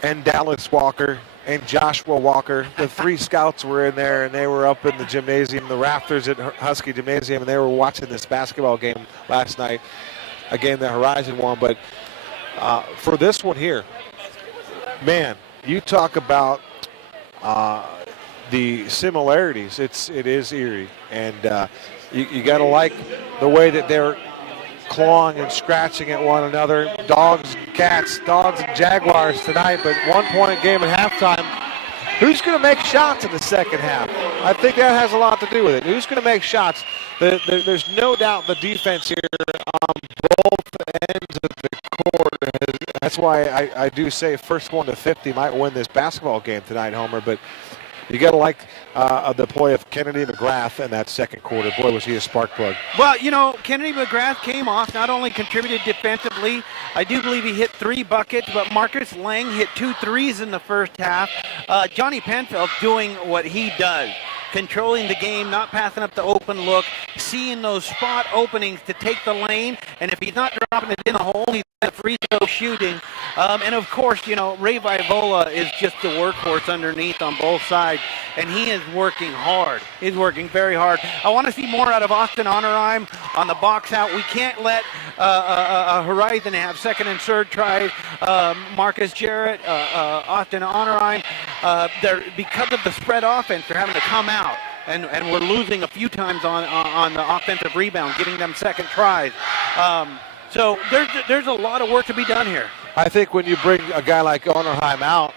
and Dallas Walker and Joshua Walker. The 3 scouts were in there, and they were up in the gymnasium, the rafters at Husky Gymnasium, and they were watching this basketball game last night, a game that Horizon won. But for this one here, man, you talk about the similarities. It is eerie, and you got to like the way that they're clawing and scratching at one another. Dogs and Jaguars tonight, but 1-point game at halftime. Who's going to make shots in the second half? I think that has a lot to do with it. Who's going to make shots? There's no doubt the defense here on both ends of the court. That's why I do say first one to 50 might win this basketball game tonight, Homer, but you got to like the play of Kennedy McGrath in that second quarter. Boy, was he a spark plug. Well, Kennedy McGrath came off, not only contributed defensively, I do believe he hit 3 buckets, but Marcus Lang hit 2 threes in the first half. Johnny Panfill doing what he does, controlling the game, not passing up the open look, seeing those spot openings to take the lane, and if he's not dropping it in the hole, he's at free throw shooting. And of course, you know, Ray Vivola is just the workhorse underneath on both sides, and he is working hard. He's working very hard. I want to see more out of Austin Honorheim on the box out. We can't let Horizon have second and third tries. Marcus Jarrett, Austin Honorheim, because of the spread offense, they're having to come out. And we're losing a few times on the offensive rebound, giving them second tries. So there's a lot of work to be done here. I think when you bring a guy like Honorheim out,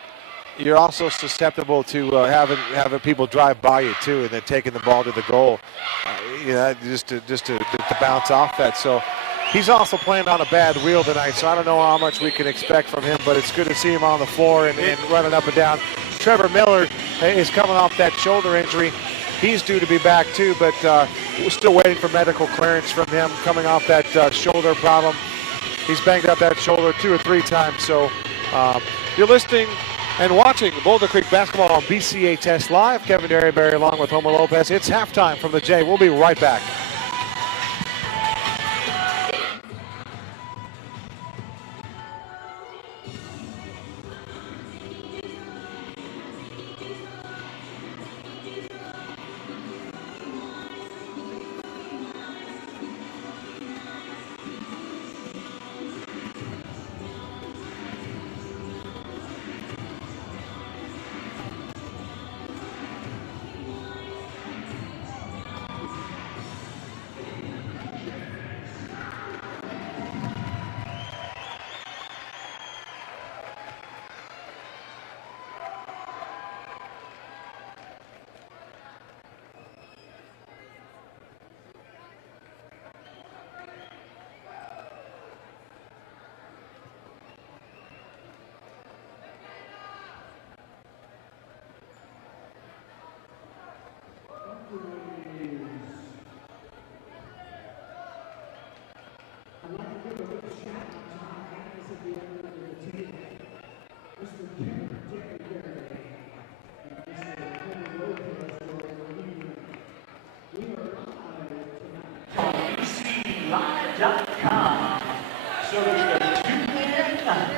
you're also susceptible to having people drive by you too, and then taking the ball to the goal. Just to bounce off that. So he's also playing on a bad wheel tonight. So I don't know how much we can expect from him, but it's good to see him on the floor and running up and down. Trevor Miller is coming off that shoulder injury. He's due to be back too, but we're still waiting for medical clearance from him coming off that shoulder problem. He's banged up that shoulder 2 or 3 times. So you're listening and watching Boulder Creek basketball on BCHS Live. Kevin Derryberry along with Homer Lopez. It's halftime from the J. We'll be right back.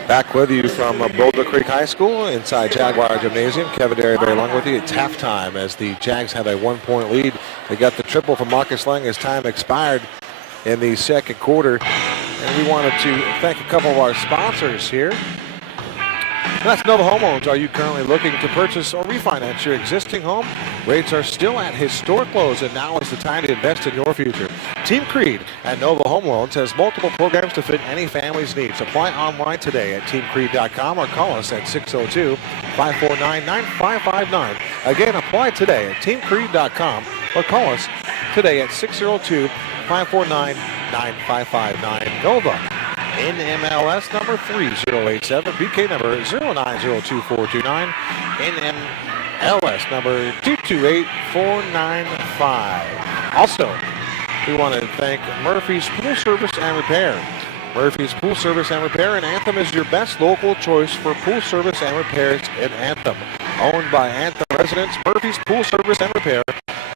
Back with you from Boulder Creek High School inside Jaguar Gymnasium. Kevin Derryberry along with you. It's halftime as the Jags have a 1-point lead. They got the triple from Marcus Lang as time expired in the second quarter. And we wanted to thank a couple of our sponsors here. That's Nova Home Loans. Are you currently looking to purchase or refinance your existing home? Rates are still at historic lows, and now is the time to invest in your future. Team Creed at Nova Home Loans has multiple programs to fit any family's needs. Apply online today at teamcreed.com or call us at 602-549-9559. Again, apply today at teamcreed.com or call us today at 602-549-9559. Nova. NMLS number 3087, BK number 0902429, NMLS number 228495. Also, we want to thank Murphy's Pool Service and Repair. Murphy's Pool Service and Repair in Anthem is your best local choice for pool service and repairs in Anthem. Owned by Anthem residents, Murphy's Pool Service and Repair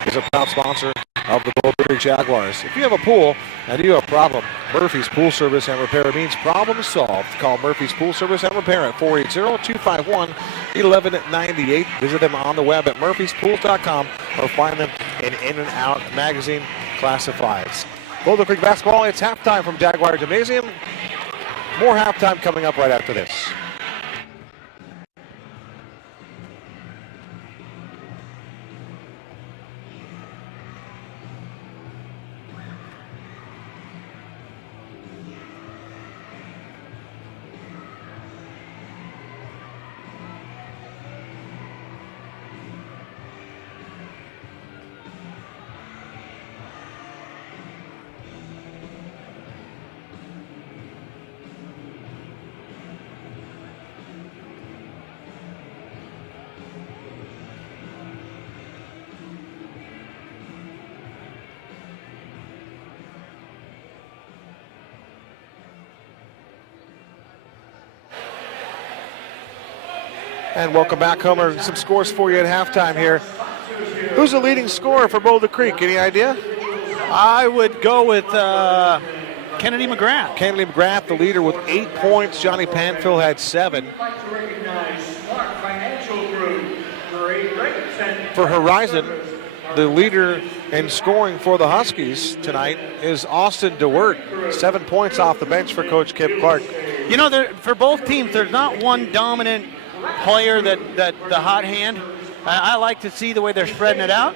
is a proud sponsor of the Boulder Creek Jaguars. If you have a pool and you have a problem, Murphy's Pool Service and Repair means problem solved. Call Murphy's Pool Service and Repair at 480-251-1198. Visit them on the web at murphyspools.com or find them in and Out magazine classifieds. Boulder Creek basketball, it's halftime from Jaguar Gymnasium. More halftime coming up right after this. And welcome back, Homer. Some scores for you at halftime here. Who's the leading scorer for Boulder Creek? Any idea? I would go with Kennedy McGrath. Kennedy McGrath, the leader with 8 points. Johnny Panfill had 7. For Horizon, the leader in scoring for the Huskies tonight is Austin DeWert. 7 points off the bench for Coach Kip Clark. You know, for both teams, there's not one dominant player that the hot hand. I like to see the way they're spreading it out.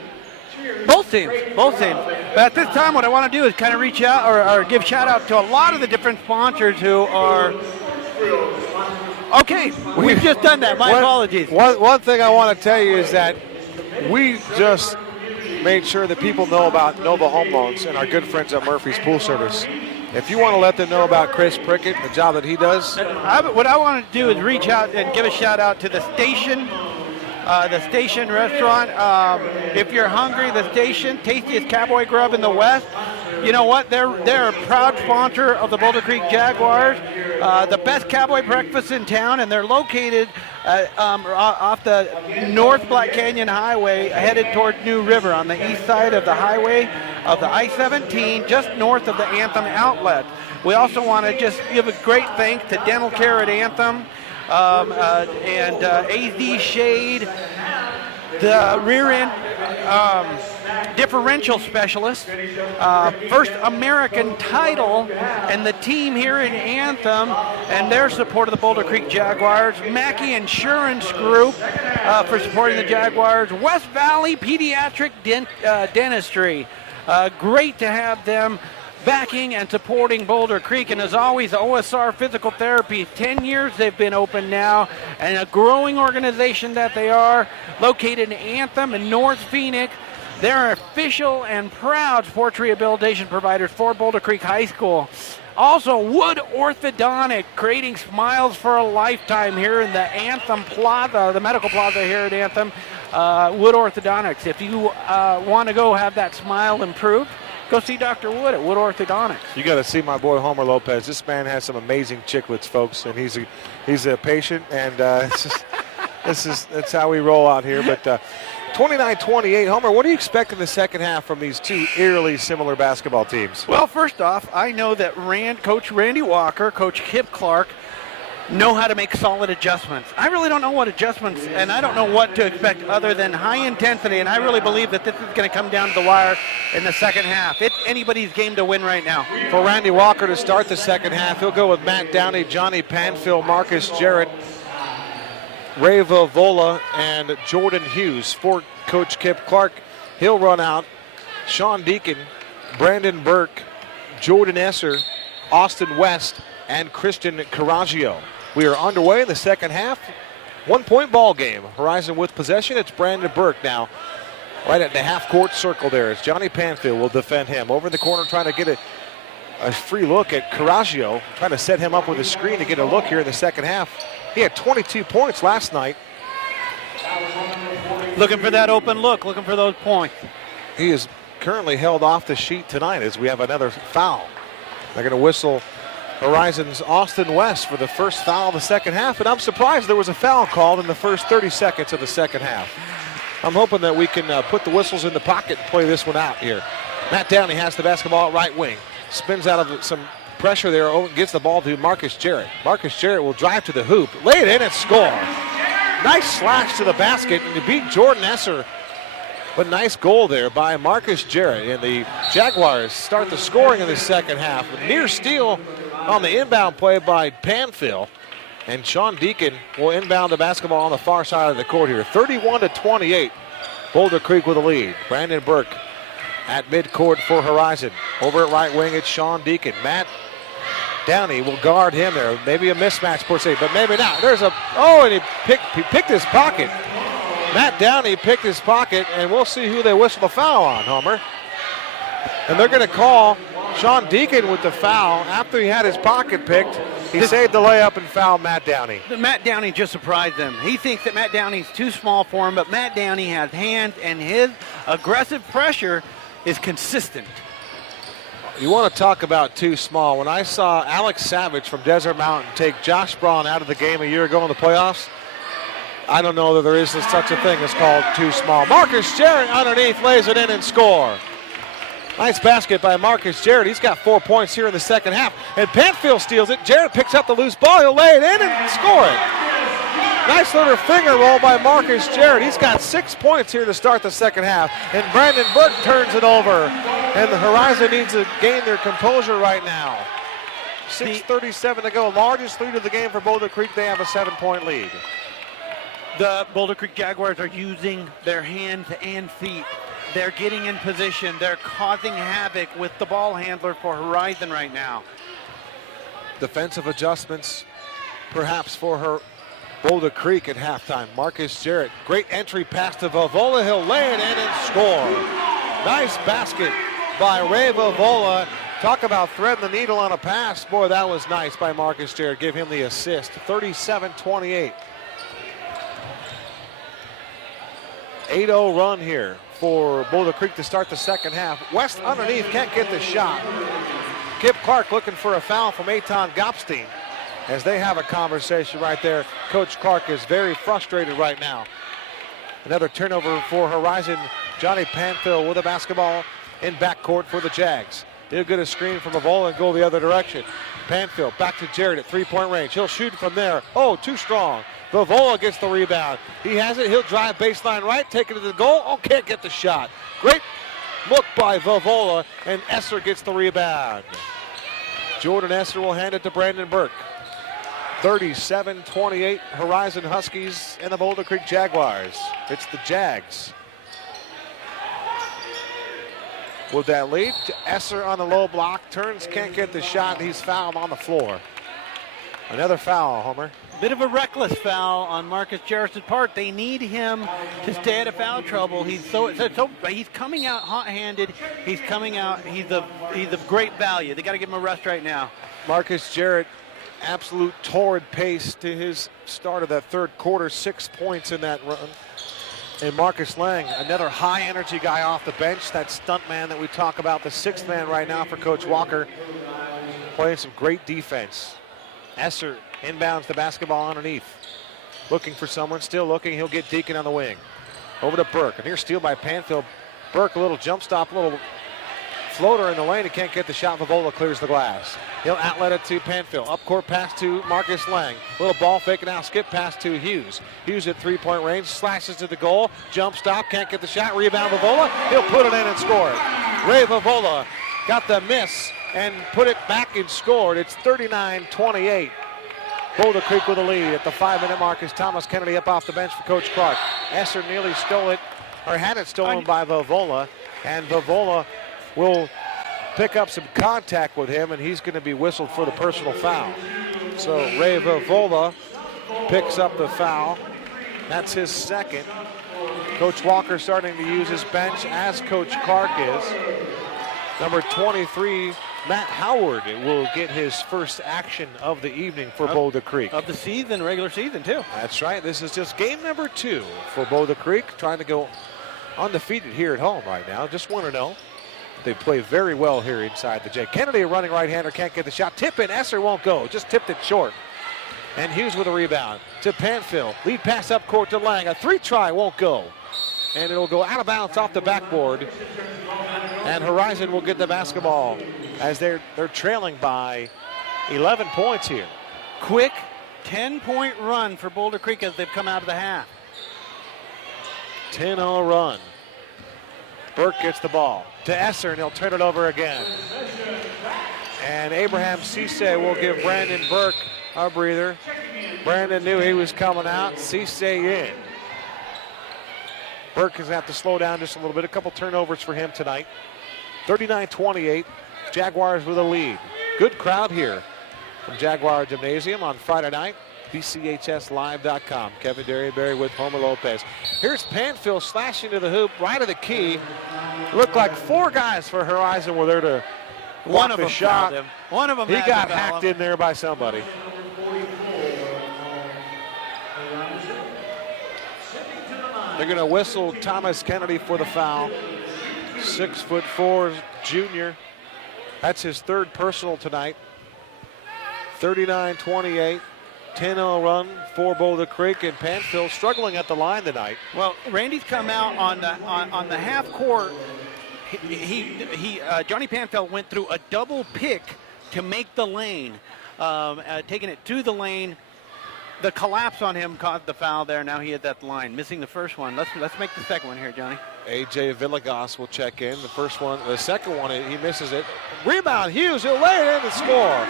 Both teams. But at this time, what I want to do is kind of reach out or give shout out to a lot of the different sponsors who are. Okay, we've just done that. My apologies. One thing I want to tell you is that we just made sure that people know about Nova Home Loans and our good friends at Murphy's Pool Service. If you want to let them know about Chris Prickett, the job that he does. What I want to do is reach out and give a shout out to the Station restaurant. If you're hungry, the Station, tastiest cowboy grub in the West. You know what? They're a proud sponsor of the Boulder Creek Jaguars, the best cowboy breakfast in town, and they're located off the North Black Canyon Highway, headed toward New River on the east side of the highway of the I-17, just north of the Anthem outlet. We also want to just give a great thanks to Dental Care at Anthem. And AZ Shade, the rear end differential specialist, First American Title, and the team here in Anthem and their support of the Boulder Creek Jaguars, Mackey Insurance Group for supporting the Jaguars, West Valley Pediatric Dentistry. Great to have them backing and supporting Boulder Creek, and as always, OSR Physical Therapy. 10 years they've been open now, and a growing organization that they are, located in Anthem and North Phoenix. They're official and proud sports rehabilitation providers for Boulder Creek High School. Also, Wood Orthodontic, creating smiles for a lifetime here in the Anthem Plaza, the medical plaza here at Anthem. Wood Orthodontics. If you want to go have that smile improved, go see Dr. Wood at Wood Orthodontics. You got to see my boy Homer Lopez. This man has some amazing chiclets, folks, and he's a patient, and that's how we roll out here. But 29-28, Homer, what do you expect in the second half from these two eerily similar basketball teams? Well, first off, I know that Coach Randy Walker, Coach Kip Clark, know how to make solid adjustments. I really don't know what adjustments, and I don't know what to expect other than high intensity, and I really believe that this is going to come down to the wire in the second half. It's anybody's game to win right now. For Randy Walker to start the second half, he'll go with Matt Downey, Johnny Panfill, Marcus Jarrett, Ray Vola, and Jordan Hughes. For Coach Kip Clark, he'll run out Sean Deacon, Brandon Burke, Jordan Esser, Austin West, and Christian Caraggio. We are underway in the second half. 1-point ball game. Horizon with possession. It's Brandon Burke now. Right at the half-court circle there. It's Johnny Panfill will defend him. Over in the corner trying to get a free look at Caraggio. Trying to set him up with a screen to get a look here in the second half. He had 22 points last night. Looking for that open look. Looking for those points. He is currently held off the sheet tonight as we have another foul. They're going to whistle Horizon's Austin West for the first foul of the second half, and I'm surprised there was a foul called in the first 30 seconds of the second half. I'm hoping that we can put the whistles in the pocket and play this one out here. Matt Downey has the basketball at right wing. Spins out of some pressure there, gets the ball to Marcus Jarrett. Marcus Jarrett will drive to the hoop, lay it in and score. Nice slash to the basket and to beat Jordan Esser. But nice goal there by Marcus Jarrett, and the Jaguars start the scoring in the second half. A near steal on the inbound play by Panfill, and Sean Deacon will inbound the basketball on the far side of the court here. 31-28, Boulder Creek with a lead. Brandon Burke at midcourt for Horizon. Over at right wing, it's Sean Deacon. Matt Downey will guard him there. Maybe a mismatch per se, but maybe not. And he picked his pocket. Matt Downey picked his pocket, and we'll see who they whistle the foul on, Homer. And they're going to call Sean Deacon with the foul. After he had his pocket picked, he saved the layup and fouled Matt Downey. Matt Downey just surprised them. He thinks that Matt Downey's too small for him, but Matt Downey has hands, and his aggressive pressure is consistent. You want to talk about too small. When I saw Alex Savage from Desert Mountain take Josh Braun out of the game a year ago in the playoffs, I don't know that there is such a thing as called too small. Marcus Jarrett underneath lays it in and score. Nice basket by Marcus Jarrett. He's got 4 points here in the second half. And Panfield steals it. Jarrett picks up the loose ball. He'll lay it in and score it. Nice little finger roll by Marcus Jarrett. He's got 6 points here to start the second half. And Brandon Burke turns it over. And the Horizon needs to gain their composure right now. 6:37 to go. Largest lead of the game for Boulder Creek. They have a 7-point lead. The Boulder Creek Jaguars are using their hands and feet. They're getting in position. They're causing havoc with the ball handler for Horizon right now. Defensive adjustments perhaps for her Boulder Creek at halftime. Marcus Jarrett, great entry pass to Vavola. He'll lay it in and score. Nice basket by Ray Vavola. Talk about threading the needle on a pass. Boy, that was nice by Marcus Jarrett. Give him the assist. 37-28. 8-0 run here for Boulder Creek to start the second half. West underneath can't get the shot. Kip Clark looking for a foul from Eitan Gopstein. As they have a conversation right there, Coach Clark is very frustrated right now. Another turnover for Horizon. Johnny Panfield with a basketball in backcourt for the Jags. He'll get a screen from Avola and go the other direction. Panfield back to Jarrett at three-point range. He'll shoot from there. Oh, too strong. Vavola gets the rebound. He has it. He'll drive baseline right, take it to the goal. Oh, can't get the shot. Great look by Vavola, and Esser gets the rebound. Jordan Esser will hand it to Brandon Burke. 37-28, Horizon Huskies and the Boulder Creek Jaguars. It's the Jags with that lead. Esser on the low block, turns, can't get the shot, and he's fouled on the floor. Another foul, Homer. Bit of a reckless foul on Marcus Jarrett's part. They need him to stay out of foul trouble. He's coming out hot-handed. He's coming out. He's of great value. They got to give him a rest right now. Marcus Jarrett, absolute torrid pace to his start of that third quarter. 6 points in that run. And Marcus Lang, another high-energy guy off the bench. That stunt man that we talk about, the sixth man right now for Coach Walker, playing some great defense. Esser inbounds the basketball underneath. Looking for someone, still looking. He'll get Deacon on the wing. Over to Burke, and here's steal by Panfield. Burke, a little jump stop, a little floater in the lane. He can't get the shot. Vavola clears the glass. He'll outlet it to Panfield. Up court pass to Marcus Lang. Little ball fake, and now skip pass to Hughes. Hughes at three-point range, slashes to the goal. Jump stop, can't get the shot. Rebound Vavola. He'll put it in and score it. Ray Vavola got the miss and put it back and scored. It's 39-28. Boulder Creek with a lead at the 5-minute mark as Thomas Kennedy up off the bench for Coach Clark. Esser nearly stole it, or had it stolen by Vavola, and Vavola will pick up some contact with him, and he's going to be whistled for the personal foul. So Ray Vavola picks up the foul. That's his second. Coach Walker starting to use his bench, as Coach Clark is. Number 23, Matt Howard, will get his first action of the evening for Boulder Creek. Of the season, regular season, too. That's right. This is just game number 2 for Boulder Creek, trying to go undefeated here at home right now. Just want to know. They play very well here inside the J. Kennedy, a running right-hander, can't get the shot. Tip in, Esser won't go. Just tipped it short. And Hughes with a rebound to Panfield. Lead pass up court to Lang. A 3-try won't go. And it'll go out of bounds off the backboard. And Horizon will get the basketball as they're trailing by 11 points here. Quick 10-point run for Boulder Creek as they've come out of the half. 10-0 run. Burke gets the ball to Esser, and he'll turn it over again. And Abraham Cisse will give Brandon Burke a breather. Brandon knew he was coming out. Cisse in. Burke is going to have to slow down just a little bit. A couple turnovers for him tonight. 39-28. Jaguars with a lead. Good crowd here from Jaguar Gymnasium on Friday night. BCHSLive.com. Kevin Derryberry with Homer Lopez. Here's Panfield slashing to the hoop, right of the key. Looked like 4 guys for Horizon were there to block the shot. One of them he got hacked in there by somebody. They're going to whistle Thomas Kennedy for the foul. 6'4" junior. That's his third personal tonight. 39-28. 10-0 run for Boulder Creek, and Panfield struggling at the line tonight. Well, Randy's come out on the half court. Johnny Panfil went through a double pick to make the lane, taking it to the lane. The collapse on him caused the foul there. Now he hit that line, missing the first one. Let's make the second one here, Johnny. A.J. Villegas will check in. The second one, he misses it. Rebound, Hughes, he'll lay it in and score.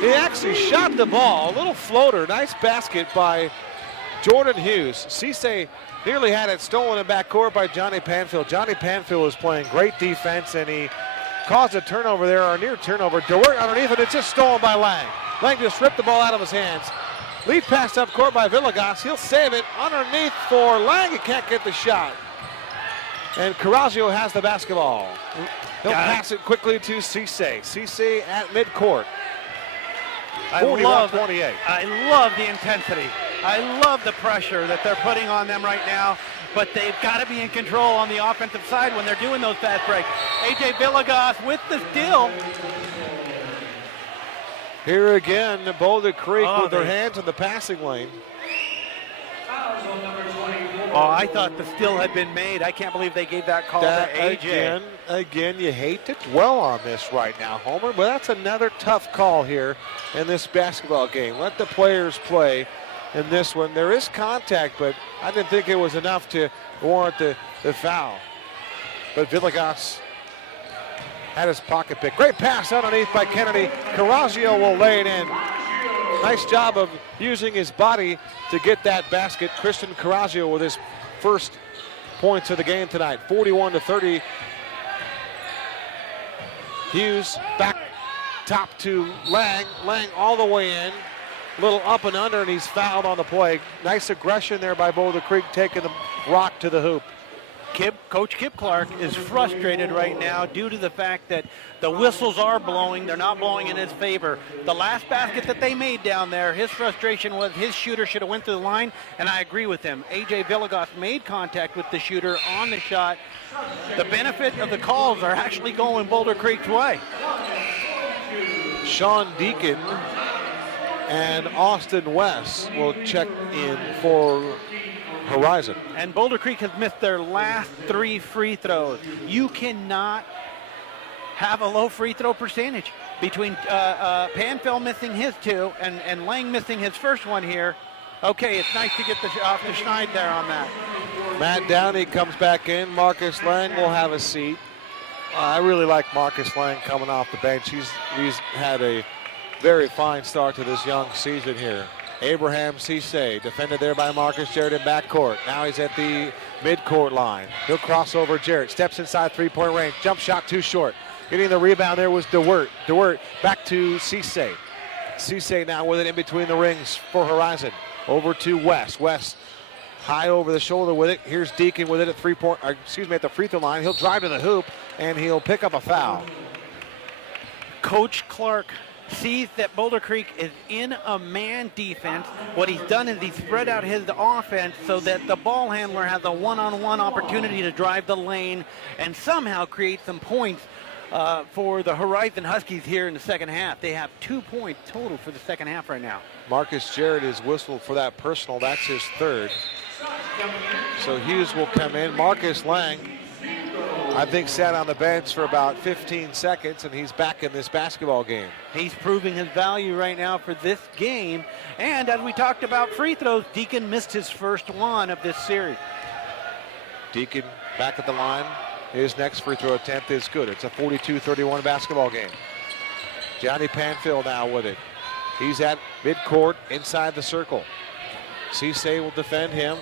He actually shot the ball, a little floater. Nice basket by Jordan Hughes. Cisse nearly had it stolen in backcourt by Johnny Panfil. Johnny Panfil was playing great defense, and he caused a turnover there, or a near turnover. DeWert underneath it, it's just stolen by Lang. Lang just ripped the ball out of his hands. Lead pass up court by Villegas. He'll save it underneath for Lang. He can't get the shot. And Carrazio has the basketball. He'll pass it quickly to Cisse. Cisse at midcourt. 41-28. I love the intensity. I love the pressure that they're putting on them right now. But they've got to be in control on the offensive side when they're doing those fast breaks. A.J. Villegas with the steal. Here again, Boulder Creek with their hands in the passing lane. Oh, I thought the steal had been made. I can't believe they gave that call to A.J. Again, you hate to dwell on this right now, Homer, but that's another tough call here in this basketball game. Let the players play in this one. There is contact, but I didn't think it was enough to warrant the foul. But Villegas had his pocket pick. Great pass underneath by Kennedy. Carrazio will lay it in. Nice job of using his body to get that basket. Christian Carrazio with his first points of the game tonight. 41-30. Hughes back top to Lang. Lang all the way in. Little up and under, and he's fouled on the play. Nice aggression there by Boulder Creek, taking the rock to the hoop. Coach Kip Clark is frustrated right now due to the fact that the whistles are blowing. They're not blowing in his favor. The last basket that they made down there, his frustration was his shooter should have went to the line, and I agree with him. A.J. Villegas made contact with the shooter on the shot. The benefit of the calls are actually going Boulder Creek's way. Sean Deacon and Austin West will check in for Horizon. And Boulder Creek has missed their last 3 free throws. You cannot have a low free throw percentage. Between Panfil missing his 2 and Lang missing his first one here. Okay, it's nice to get off the schneid there on that. Matt Downey comes back in. Marcus Lang will have a seat. I really like Marcus Lang coming off the bench. He's had a very fine start to this young season here. Abraham Cisse, defended there by Marcus Jarrett in backcourt. Now he's at the midcourt line. He'll cross over Jarrett, steps inside three-point range. Jump shot too short. Getting the rebound there was DeWert. DeWert back to Cisse. Cisse now with it in between the rings for Horizon. Over to West. West high over the shoulder with it. Here's Deacon with it at at the free throw line. He'll drive to the hoop and he'll pick up a foul. Coach Clark sees that Boulder Creek is in a man defense. What he's done is he's spread out his offense so that the ball handler has a one-on-one opportunity to drive the lane and somehow create some points for the Horizon Huskies here in the second half. They have 2 points total for the second half right now. Marcus Jarrett is whistled for that personal. That's his third. So Hughes will come in. Marcus Lang, I think, sat on the bench for about 15 seconds, and he's back in this basketball game. He's proving his value right now for this game. And as we talked about free throws, Deacon missed his first one of this series. Deacon back at the line. His next free throw attempt is good. It's a 42-31 basketball game. Johnny Panfil now with it. He's at midcourt inside the circle. Cisse will defend him.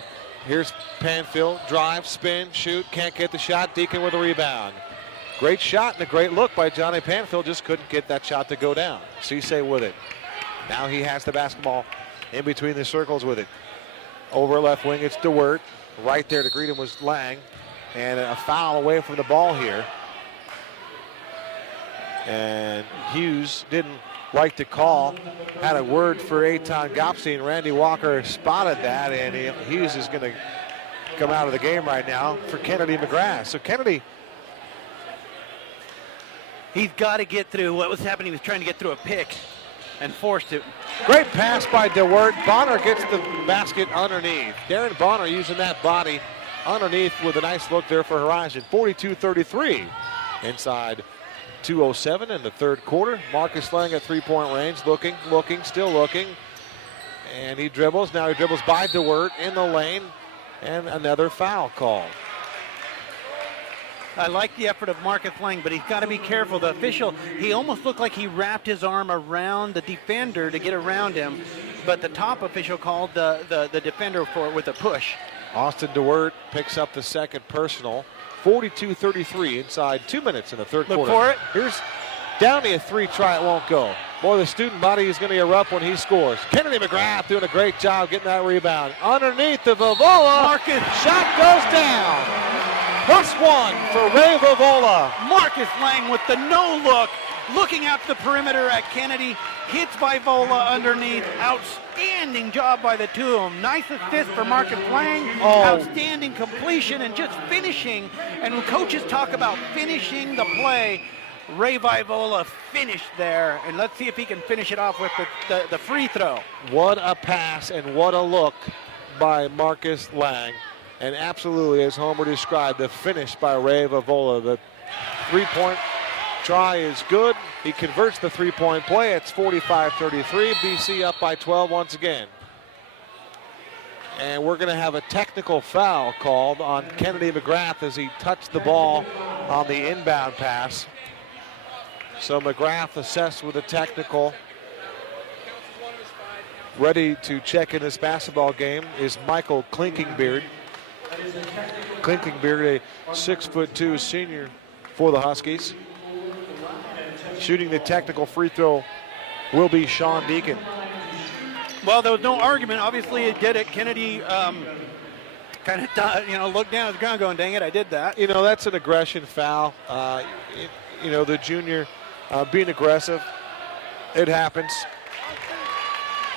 Here's Panfil, drive, spin, shoot, can't get the shot. Deacon with a rebound. Great shot and a great look by Johnny Panfil, just couldn't get that shot to go down. Cisse with it. Now he has the basketball in between the circles with it. Over left wing, it's DeWert. Right there to greet him was Lang. And a foul away from the ball here. And Hughes didn't like the call. Had a word for Eitan Gopstein. Randy Walker spotted that, and Hughes is going to come out of the game right now for Kennedy McGrath. So Kennedy, he's got to get through what was happening. He was trying to get through a pick and forced it. Great pass by DeWert. Bonner gets the basket underneath. Darren Bonner using that body underneath with a nice look there for Horizon. 42-33 inside 2:07 in the third quarter. Marcus Lang at three-point range, looking, still looking. And he dribbles. Now he dribbles by DeWert in the lane. And another foul call. I like the effort of Marcus Lang, but he's got to be careful. The official, he almost looked like he wrapped his arm around the defender to get around him, but the top official called the defender for it with a push. Austin DeWert picks up the second personal. 42-33 inside 2 minutes in the third quarter. Look for it. Here's Downey, a three, try, it won't go. Boy, the student body is going to erupt when he scores. Kennedy McGrath doing a great job getting that rebound. Underneath the Vavola. Marcus. Shot goes down. +1 for Ray Vavola. Marcus Lang with the no look, looking at the perimeter at Kennedy. Hits by Vola underneath. Outstanding job by the two of them. Nice assist for Marcus Lang. Oh. Outstanding completion and just finishing. And when coaches talk about finishing the play, Ray Vavola finished there. And let's see if he can finish it off with the free throw. What a pass and what a look by Marcus Lang. And absolutely, as Homer described, the finish by Ray Vavola. The three-point try is good. He converts the three-point play. It's 45-33. BC up by 12 once again. And we're going to have a technical foul called on Kennedy McGrath as he touched the ball on the inbound pass. So McGrath assessed with a technical. Ready to check in this basketball game is Michael Klinkingbeard. Klinkingbeard, a 6'2" senior for the Huskies. Shooting the technical free throw will be Sean Deacon. Well, there was no argument. Obviously, he did it. Kennedy kind of looked down at the ground going, dang it, I did that. You know, that's an aggression foul. The junior being aggressive, it happens.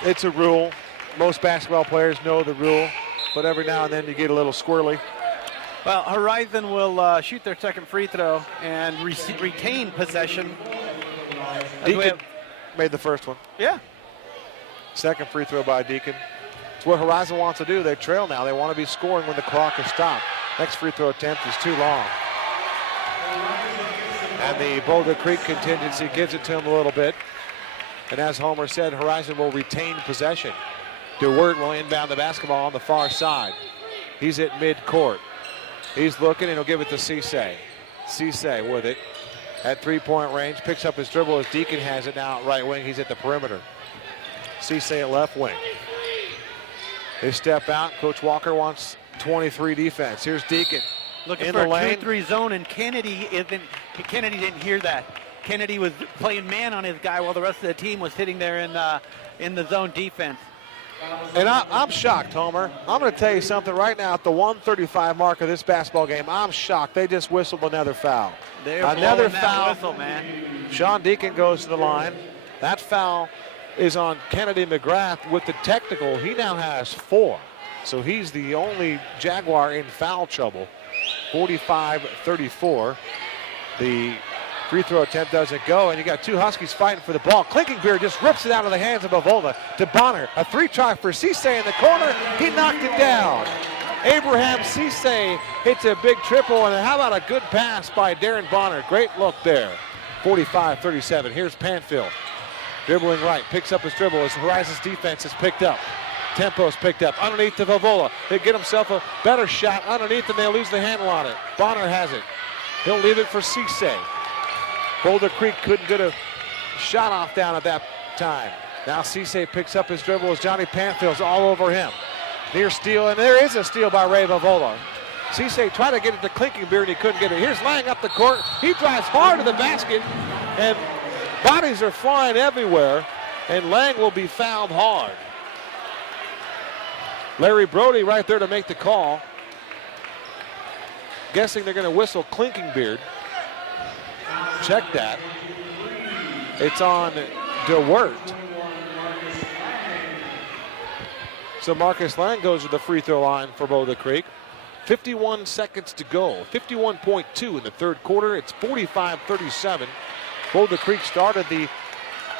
It's a rule. Most basketball players know the rule, but every now and then you get a little squirrely. Well, Horizon will shoot their second free throw and retain possession. Deacon made the first one. Yeah. Second free throw by Deacon. It's what Horizon wants to do. They trail now. They want to be scoring when the clock is stopped. Next free throw attempt is too long. And the Boulder Creek contingency gives it to him a little bit. And as Homer said, Horizon will retain possession. DeWert will inbound the basketball on the far side. He's at midcourt. He's looking, and he'll give it to Cisse. Cisse with it at three-point range. Picks up his dribble as Deacon has it now at right wing. He's at the perimeter. Cisse at left wing. They step out. Coach Walker wants 23 defense. Here's Deacon. Looking in for the a lane. 2-3 zone, and Kennedy didn't hear that. Kennedy was playing man on his guy while the rest of the team was sitting there in the zone defense. And I'm shocked, Homer. I'm going to tell you something right now. At the 1:35 mark of this basketball game, I'm shocked. They just whistled another foul. Another foul. Whistle, man. Sean Deacon goes to the line. That foul is on Kennedy McGrath with the technical. He now has 4. So he's the only Jaguar in foul trouble. 45-34. The free throw attempt doesn't go, and you got two Huskies fighting for the ball. Klinkingbeard just rips it out of the hands of Bavola to Bonner. A three-try for Cisse in the corner. He knocked it down. Abraham Cisse hits a big triple, and how about a good pass by Darren Bonner? Great look there. 45-37. Here's Panfield. Dribbling right, picks up his dribble as Horizon's defense is picked up. Tempo's picked up underneath to Vavola. They get himself a better shot underneath, and they lose the handle on it. Bonner has it. He'll leave it for Cisse. Boulder Creek couldn't get a shot off down at that time. Now Cisse picks up his dribble as Johnny Panfield's all over him. Near steal, and there is a steal by Ray Vavola. Cisse tried to get it to Klinkingbeard, and he couldn't get it. Here's Lang up the court. He drives hard to the basket, and bodies are flying everywhere, and Lang will be fouled hard. Larry Brody right there to make the call. Guessing they're going to whistle Klinkingbeard. Check that. It's on DeWert. So Marcus Lang goes to the free throw line for Boulder Creek. 51 seconds to go. 51.2 in the third quarter. It's 45-37. Boulder Creek started the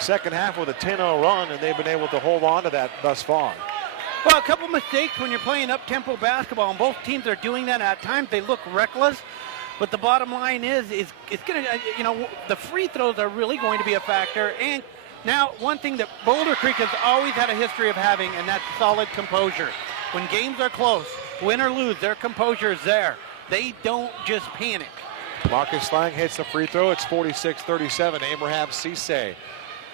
second half with a 10-0 run, and they've been able to hold on to that thus far. Well, a couple mistakes when you're playing up-tempo basketball, and both teams are doing that. At times they look reckless, but the bottom line is it's going to, the free throws are really going to be a factor. And now, one thing that Boulder Creek has always had a history of having, and that's solid composure. When games are close, win or lose, their composure is there. They don't just panic. Marcus Lang hits the free throw. It's 46-37. Abraham Cisse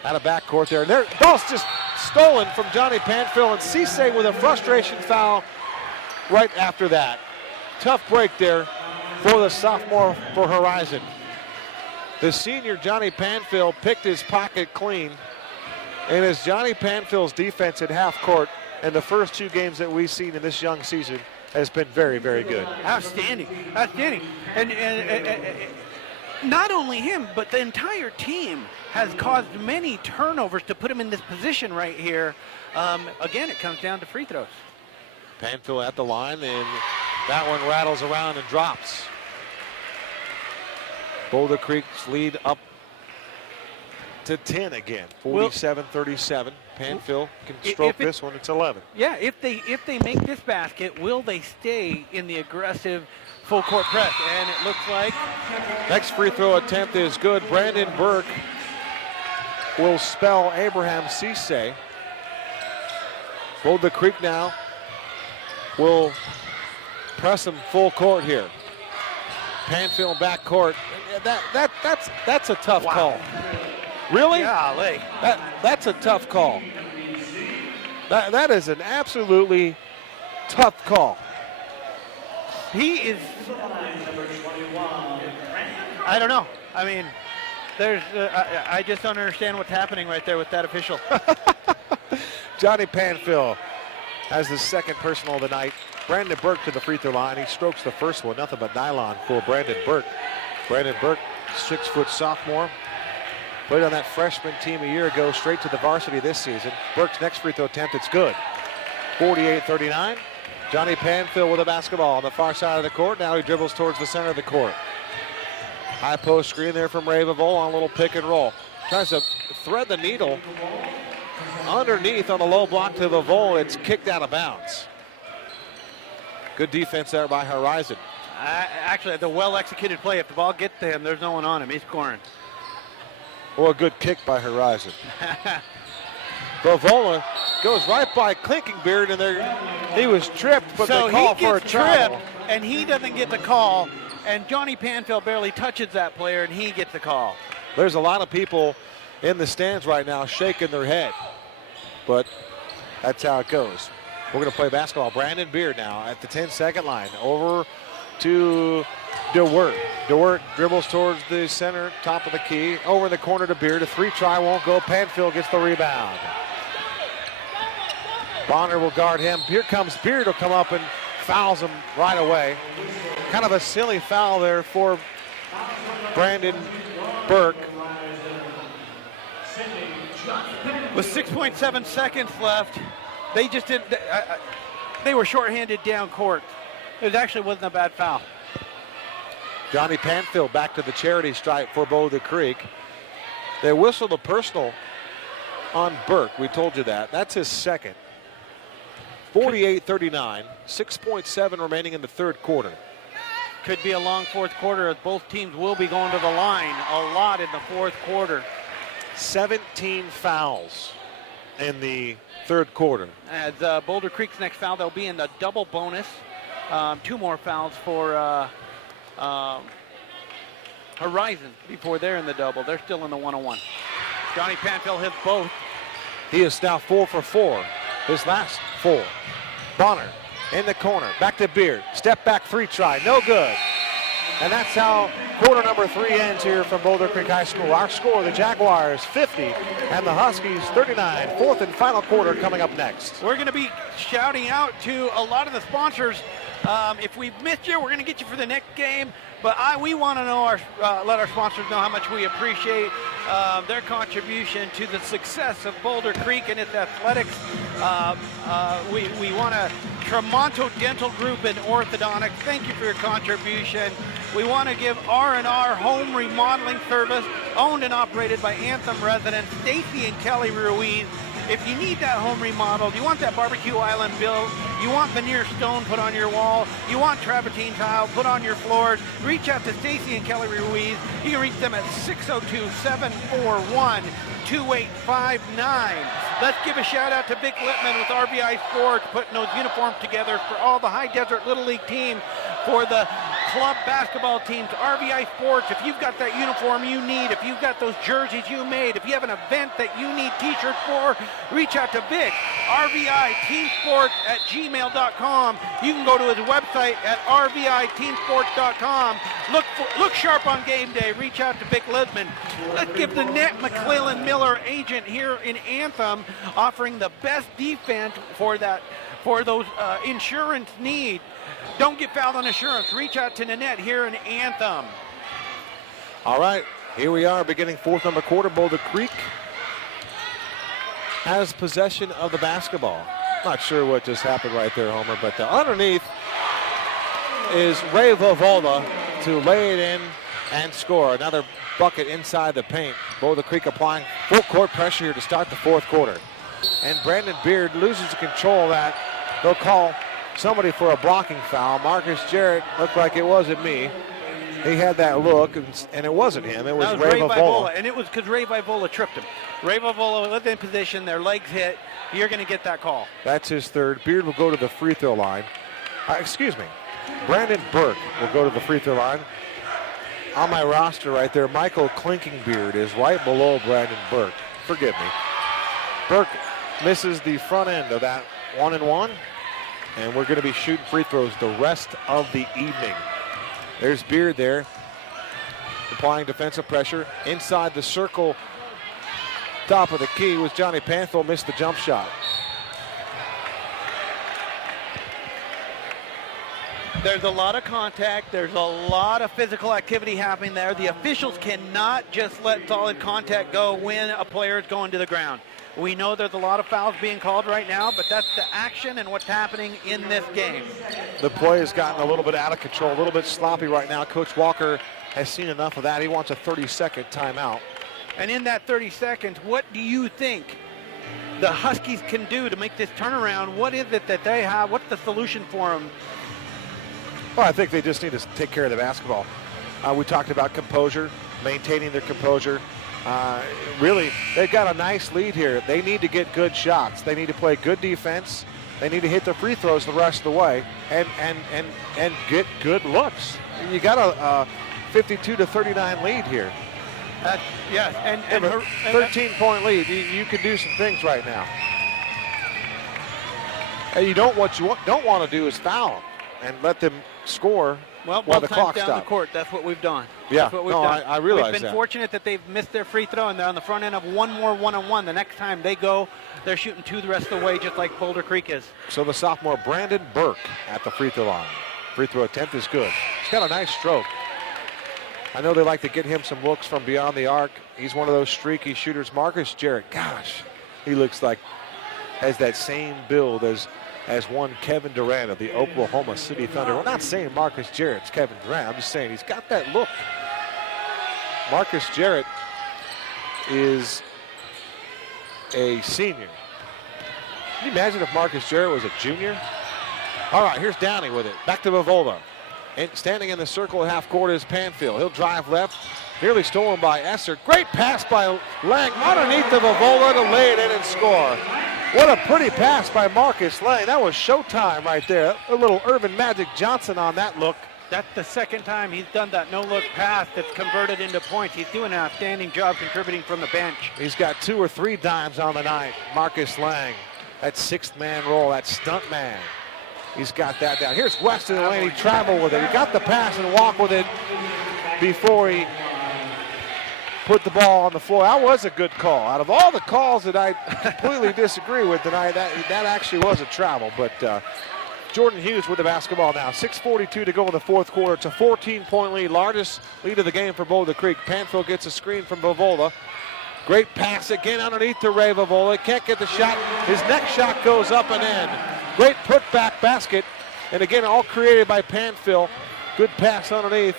out of backcourt there. And their ball's just stolen from Johnny Panfill, and Cisse with a frustration foul right after that. Tough break there for the sophomore for Horizon. The senior Johnny Panfill picked his pocket clean, and as Johnny Panfill's defense at half court in the first 2 games that we've seen in this young season has been very, very good. Outstanding. And not only him, but the entire team has caused many turnovers to put him in this position right here. Again, it comes down to free throws. Panfill at the line, and that one rattles around and drops. Boulder Creek's lead up to 10 again, 47-37. Panfill can stroke this one. It's 11. Yeah, if they make this basket, will they stay in the aggressive full court press? And it looks like next free throw attempt is good. Brandon Burke will spell Abraham Cisse. Boulder Creek now will press him full court here. Panfill back court. That's a tough call. Really? Golly. That's a tough call. That is an absolutely tough call. He is. I don't know. I mean, there's. I just don't understand what's happening right there with that official. Johnny Panfill has the second personal of the night. Brandon Burke to the free throw line. He strokes the first one. Nothing but nylon for Brandon Burke. Brandon Burke, 6-foot sophomore. Played on that freshman team a year ago, straight to the varsity this season. Burke's next free throw attempt, it's good. 48-39. Johnny Panfill with a basketball on the far side of the court. Now he dribbles towards the center of the court. High post screen there from Ray Vavola on a little pick and roll. Tries to thread the needle underneath on the low block to Vavola. It's kicked out of bounds. Good defense there by Horizon. Actually, the well-executed play. If the ball gets to him, there's no one on him. He's scoring. Well, a good kick by Horizon. Vavola goes right by Klinkenbeard, and there he was tripped, but so they call for a travel. And he doesn't get the call, and Johnny Panfill barely touches that player, and he gets the call. There's a lot of people in the stands right now shaking their head, but that's how it goes. We're going to play basketball. Brandon Beard now at the 10-second line. Over to DeWert. DeWert dribbles towards the center, top of the key. Over in the corner to Beard. A 3-try won't go. Panfill gets the rebound. Bonner will guard him. Here comes Beard, will come up and fouls him right away. Kind of a silly foul there for Brandon Burke. With 6.7 seconds left, they just didn't. They were shorthanded down court. It actually wasn't a bad foul. Johnny Panfill back to the charity stripe for Boulder Creek. They whistled a personal on Burke. We told you that. That's his second. 48-39. 6.7 remaining in the third quarter. Could be a long fourth quarter as both teams will be going to the line a lot in the fourth quarter. 17 fouls in the third quarter. As Boulder Creek's next foul, they'll be in the double bonus. 2 more fouls for Horizon before they're in the double. They're still in the 1-on-1. Johnny Panfill hits both. He is now 4 for 4. His last 4. Bonner in the corner. Back to Beard. Step back 3-try. No good. And that's how quarter number 3 ends here from Boulder Creek High School. Our score, the Jaguars 50 and the Huskies 39. Fourth and final quarter coming up next. We're going to be shouting out to a lot of the sponsors. If we've missed you, we're going to get you for the next game. But we want to know let our sponsors know how much we appreciate their contribution to the success of Boulder Creek and its athletics. We want to Tremonto Dental Group and Orthodontics. Thank you for your contribution. We want to give R&R Home Remodeling Service, owned and operated by Anthem residents Stacy and Kelly Ruiz. If you need that home remodeled, you want that barbecue island built, you want veneer stone put on your wall, you want travertine tile put on your floors, reach out to Stacy and Kelly Ruiz. You can reach them at 602-741-2859. Let's give a shout out to Vic Littman with RVI Sports, putting those uniforms together for all the High Desert Little League team, for the club basketball teams. RVI Sports, if you've got that uniform you need, if you've got those jerseys you made, if you have an event that you need t-shirts for, reach out to Vic. RVIteamsports@gmail.com. You can go to his website at RVIteamsports.com. Look sharp on game day. Reach out to Vic Littman. Let's give the Net McClellan Miller agent here in Anthem, offering the best defense for those insurance needs. Don't get fouled on insurance. Reach out to Nanette here in Anthem. All right, here we are beginning fourth number quarter. Boulder Creek has possession of the basketball. Not sure what just happened right there, Homer, but underneath is Ray Vovola to lay it in and score. Another bucket inside the paint. Boulder Creek applying full court pressure here to start the fourth quarter. And Brandon Beard loses control of that. They'll call somebody for a blocking foul. Marcus Jarrett looked like it wasn't me. He had that look, and it wasn't him. It was Ray Vovola. And it was because Ray Vovola tripped him. Ray Vovola was in position, their legs hit. You're going to get that call. That's his third. Beard will go to the free throw line. Brandon Burke will go to the free throw line. On my roster right there, Michael Klinkingbeard is right below Brandon Burke. Forgive me. Burke misses the front end of that 1-and-1. And we're going to be shooting free throws the rest of the evening. There's Beard there, applying defensive pressure. Inside the circle, top of the key was Johnny Panthil, missed the jump shot. There's a lot of contact. There's a lot of physical activity happening there. The officials cannot just let solid contact go when a player is going to the ground. We know there's a lot of fouls being called right now, but that's the action and what's happening in this game. The play has gotten a little bit out of control, a little bit sloppy right now. Coach Walker has seen enough of that. He wants a 30-second timeout. And in that 30 seconds, what do you think the Huskies can do to make this turnaround? What is it that they have? What's the solution for them? Well, I think they just need to take care of the basketball. We talked about composure, maintaining their composure. Really, they've got a nice lead here. They need to get good shots. They need to play good defense. They need to hit the free throws the rest of the way and get good looks. You got a 52-39 lead here. Yes, and 13-point lead. You can do some things right now. And what you don't want to do is foul and let them score while the clock down stops. the court. That's what we've done. Yeah, That's what we've done. I realize that. We've been fortunate that they've missed their free throw and they're on the front end of one more one-on-one. The next time they go, they're shooting two the rest of the way, just like Boulder Creek is. So the sophomore Brandon Burke at the free throw line. Free throw attempt is good. He's got a nice stroke. I know they like to get him some looks from beyond the arc. He's one of those streaky shooters. Marcus Jarrett, gosh, he looks like has that same build as one Kevin Durant of the Oklahoma City Thunder. We're not saying Marcus Jarrett's Kevin Durant. I'm just saying he's got that look. Marcus Jarrett is a senior. Can you imagine if Marcus Jarrett was a junior? All right, here's Downey with it. Back to Vovola. And standing in the circle at half court is Panfield. He'll drive left. Nearly stolen by Esser. Great pass by Lang underneath the Vovola to lay it in and score. What a pretty pass by Marcus Lang. That was showtime right there. A little Irvin Magic Johnson on that look. That's the second time he's done that no-look pass that's converted into points. He's doing an outstanding job contributing from the bench. He's got 2 or 3 dimes on the night. Marcus Lang, that sixth-man role, that stunt man. He's got that down. Here's West in the lane. He traveled with it. He got the pass and walked with it before he put the ball on the floor. That was a good call. Out of all the calls that I completely disagree with tonight, that actually was a travel. But Jordan Hughes with the basketball now. 6:42 to go in the fourth quarter. It's a 14-point lead, largest lead of the game for Boulder Creek. Panfield gets a screen from Vovola. Great pass again underneath to Ray Vovola. Can't get the shot. His next shot goes up and in. Great putback basket. And again, all created by Panfield. Good pass underneath.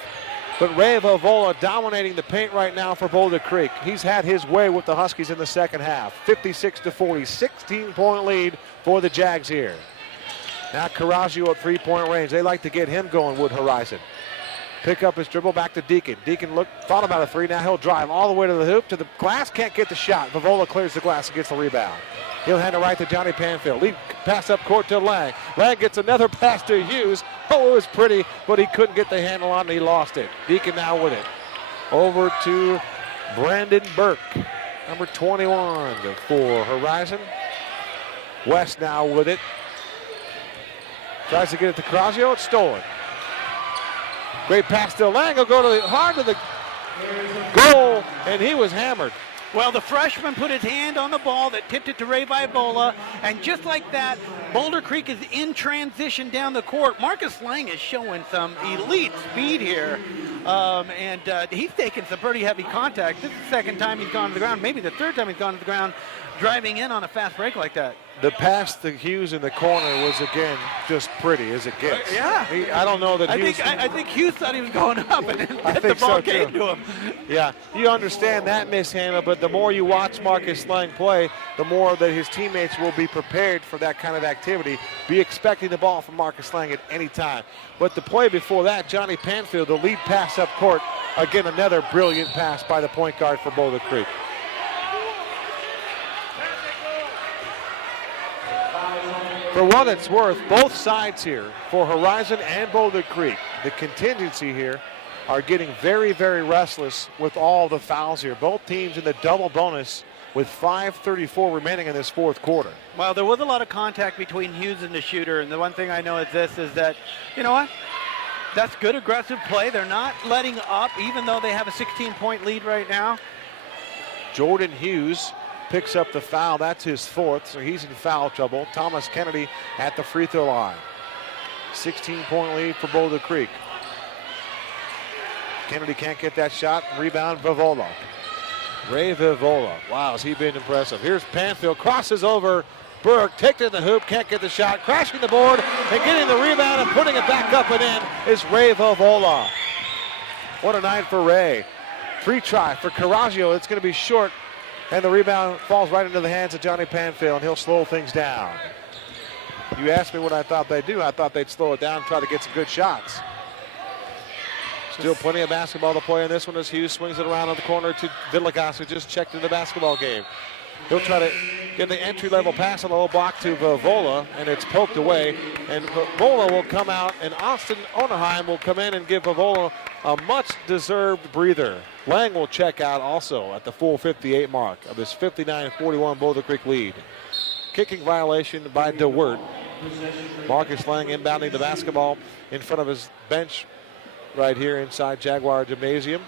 But Ray Vovola dominating the paint right now for Boulder Creek. He's had his way with the Huskies in the second half. 56-40, 16-point lead for the Jags here. Now Carraggio at three-point range. They like to get him going, Wood Horizon. Pick up his dribble back to Deacon. Deacon thought about a three. Now he'll drive all the way to the hoop, to the glass. Can't get the shot. Vovola clears the glass and gets the rebound. He'll hand it right to Johnny Panfield. Lead pass up court to Lang. Lang gets another pass to Hughes. Oh, it was pretty, but he couldn't get the handle on it. He lost it. Deacon now with it. Over to Brandon Burke, number 21 for Horizon. West now with it. Tries to get it to Carraggio. It's stolen. Great pass to Lang. He'll go to the goal, and he was hammered. Well, the freshman put his hand on the ball that tipped it to Ray Vovola, and just like that, Boulder Creek is in transition down the court. Marcus Lang is showing some elite speed here, and he's taken some pretty heavy contact. This is the second time he's gone to the ground, maybe the third time he's gone to the ground, driving in on a fast break like that. The pass to Hughes in the corner was, again, just pretty as it gets. Yeah. I don't know that Hughes... I think Hughes thought he was going up, and then the ball came to him. Yeah, you understand that mishandle, but the more you watch Marcus Lang play, the more that his teammates will be prepared for that kind of activity. Be expecting the ball from Marcus Lang at any time. But the play before that, Johnny Panfield, the lead pass up court, again, another brilliant pass by the point guard for Boulder Creek. For what it's worth, both sides here, for Horizon and Boulder Creek, the contingency here are getting very, very restless with all the fouls here. Both teams in the double bonus with 5:34 remaining in this fourth quarter. Well, there was a lot of contact between Hughes and the shooter, and the one thing I know is this, is that, you know what? That's good aggressive play. They're not letting up, even though they have a 16-point lead right now. Jordan Hughes picks up the foul. That's his fourth, so he's in foul trouble. Thomas Kennedy at the free throw line. 16-point lead for Boulder Creek. Kennedy can't get that shot. Rebound, Vovola. Ray Vovola. Wow, has he been impressive. Here's Panfield, crosses over Burke, takes it in the hoop, can't get the shot, crashing the board, and getting the rebound and putting it back up and in is Ray Vovola. What a night for Ray. Free try for Carraggio. It's going to be short, and the rebound falls right into the hands of Johnny Panfield, and he'll slow things down. You asked me what I thought they'd do. I thought they'd slow it down and try to get some good shots. Still plenty of basketball to play in this one as Hughes swings it around on the corner to Villegas, who just checked in the basketball game. He'll try to get the entry-level pass on the low block to Vovola, and it's poked away. And Vovola will come out, and Austin Onaheim will come in and give Vovola a much-deserved breather. Lang will check out also at the full 58 mark of his 59-41 Boulder Creek lead. Kicking violation by DeWert. Marcus Lang inbounding the basketball in front of his bench right here inside Jaguar Gymnasium.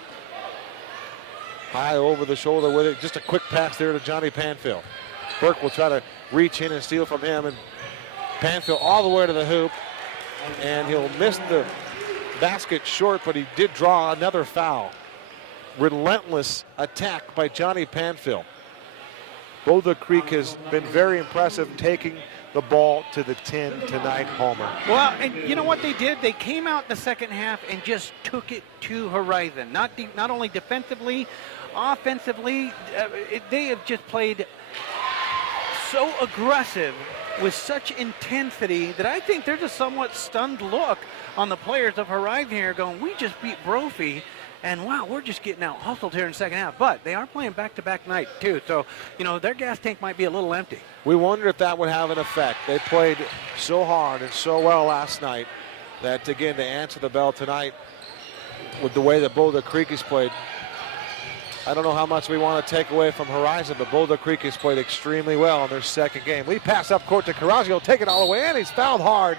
High over the shoulder with it. Just a quick pass there to Johnny Panfield. Burke will try to reach in and steal from him, and Panfield all the way to the hoop, and he'll miss the basket short, but he did draw another foul. Relentless attack by Johnny Panfield. Boulder Creek has been very impressive taking the ball to the 10 tonight, Homer. Well, and you know what they did? They came out in the second half and just took it to Horizon. Not only defensively, offensively, they have just played so aggressive with such intensity that I think there's a somewhat stunned look on the players of Horizon here going, we just beat Brophy, and wow, we're just getting out hustled here in the second half. But they are playing back-to-back night, too. So, you know, their gas tank might be a little empty. We wonder if that would have an effect. They played so hard and so well last night that, again, to answer the bell tonight with the way that Boulder Creek has played, I don't know how much we want to take away from Horizon, but Boulder Creek has played extremely well in their second game. Lead pass up court to Carraggio, take it all the way in. He's fouled hard.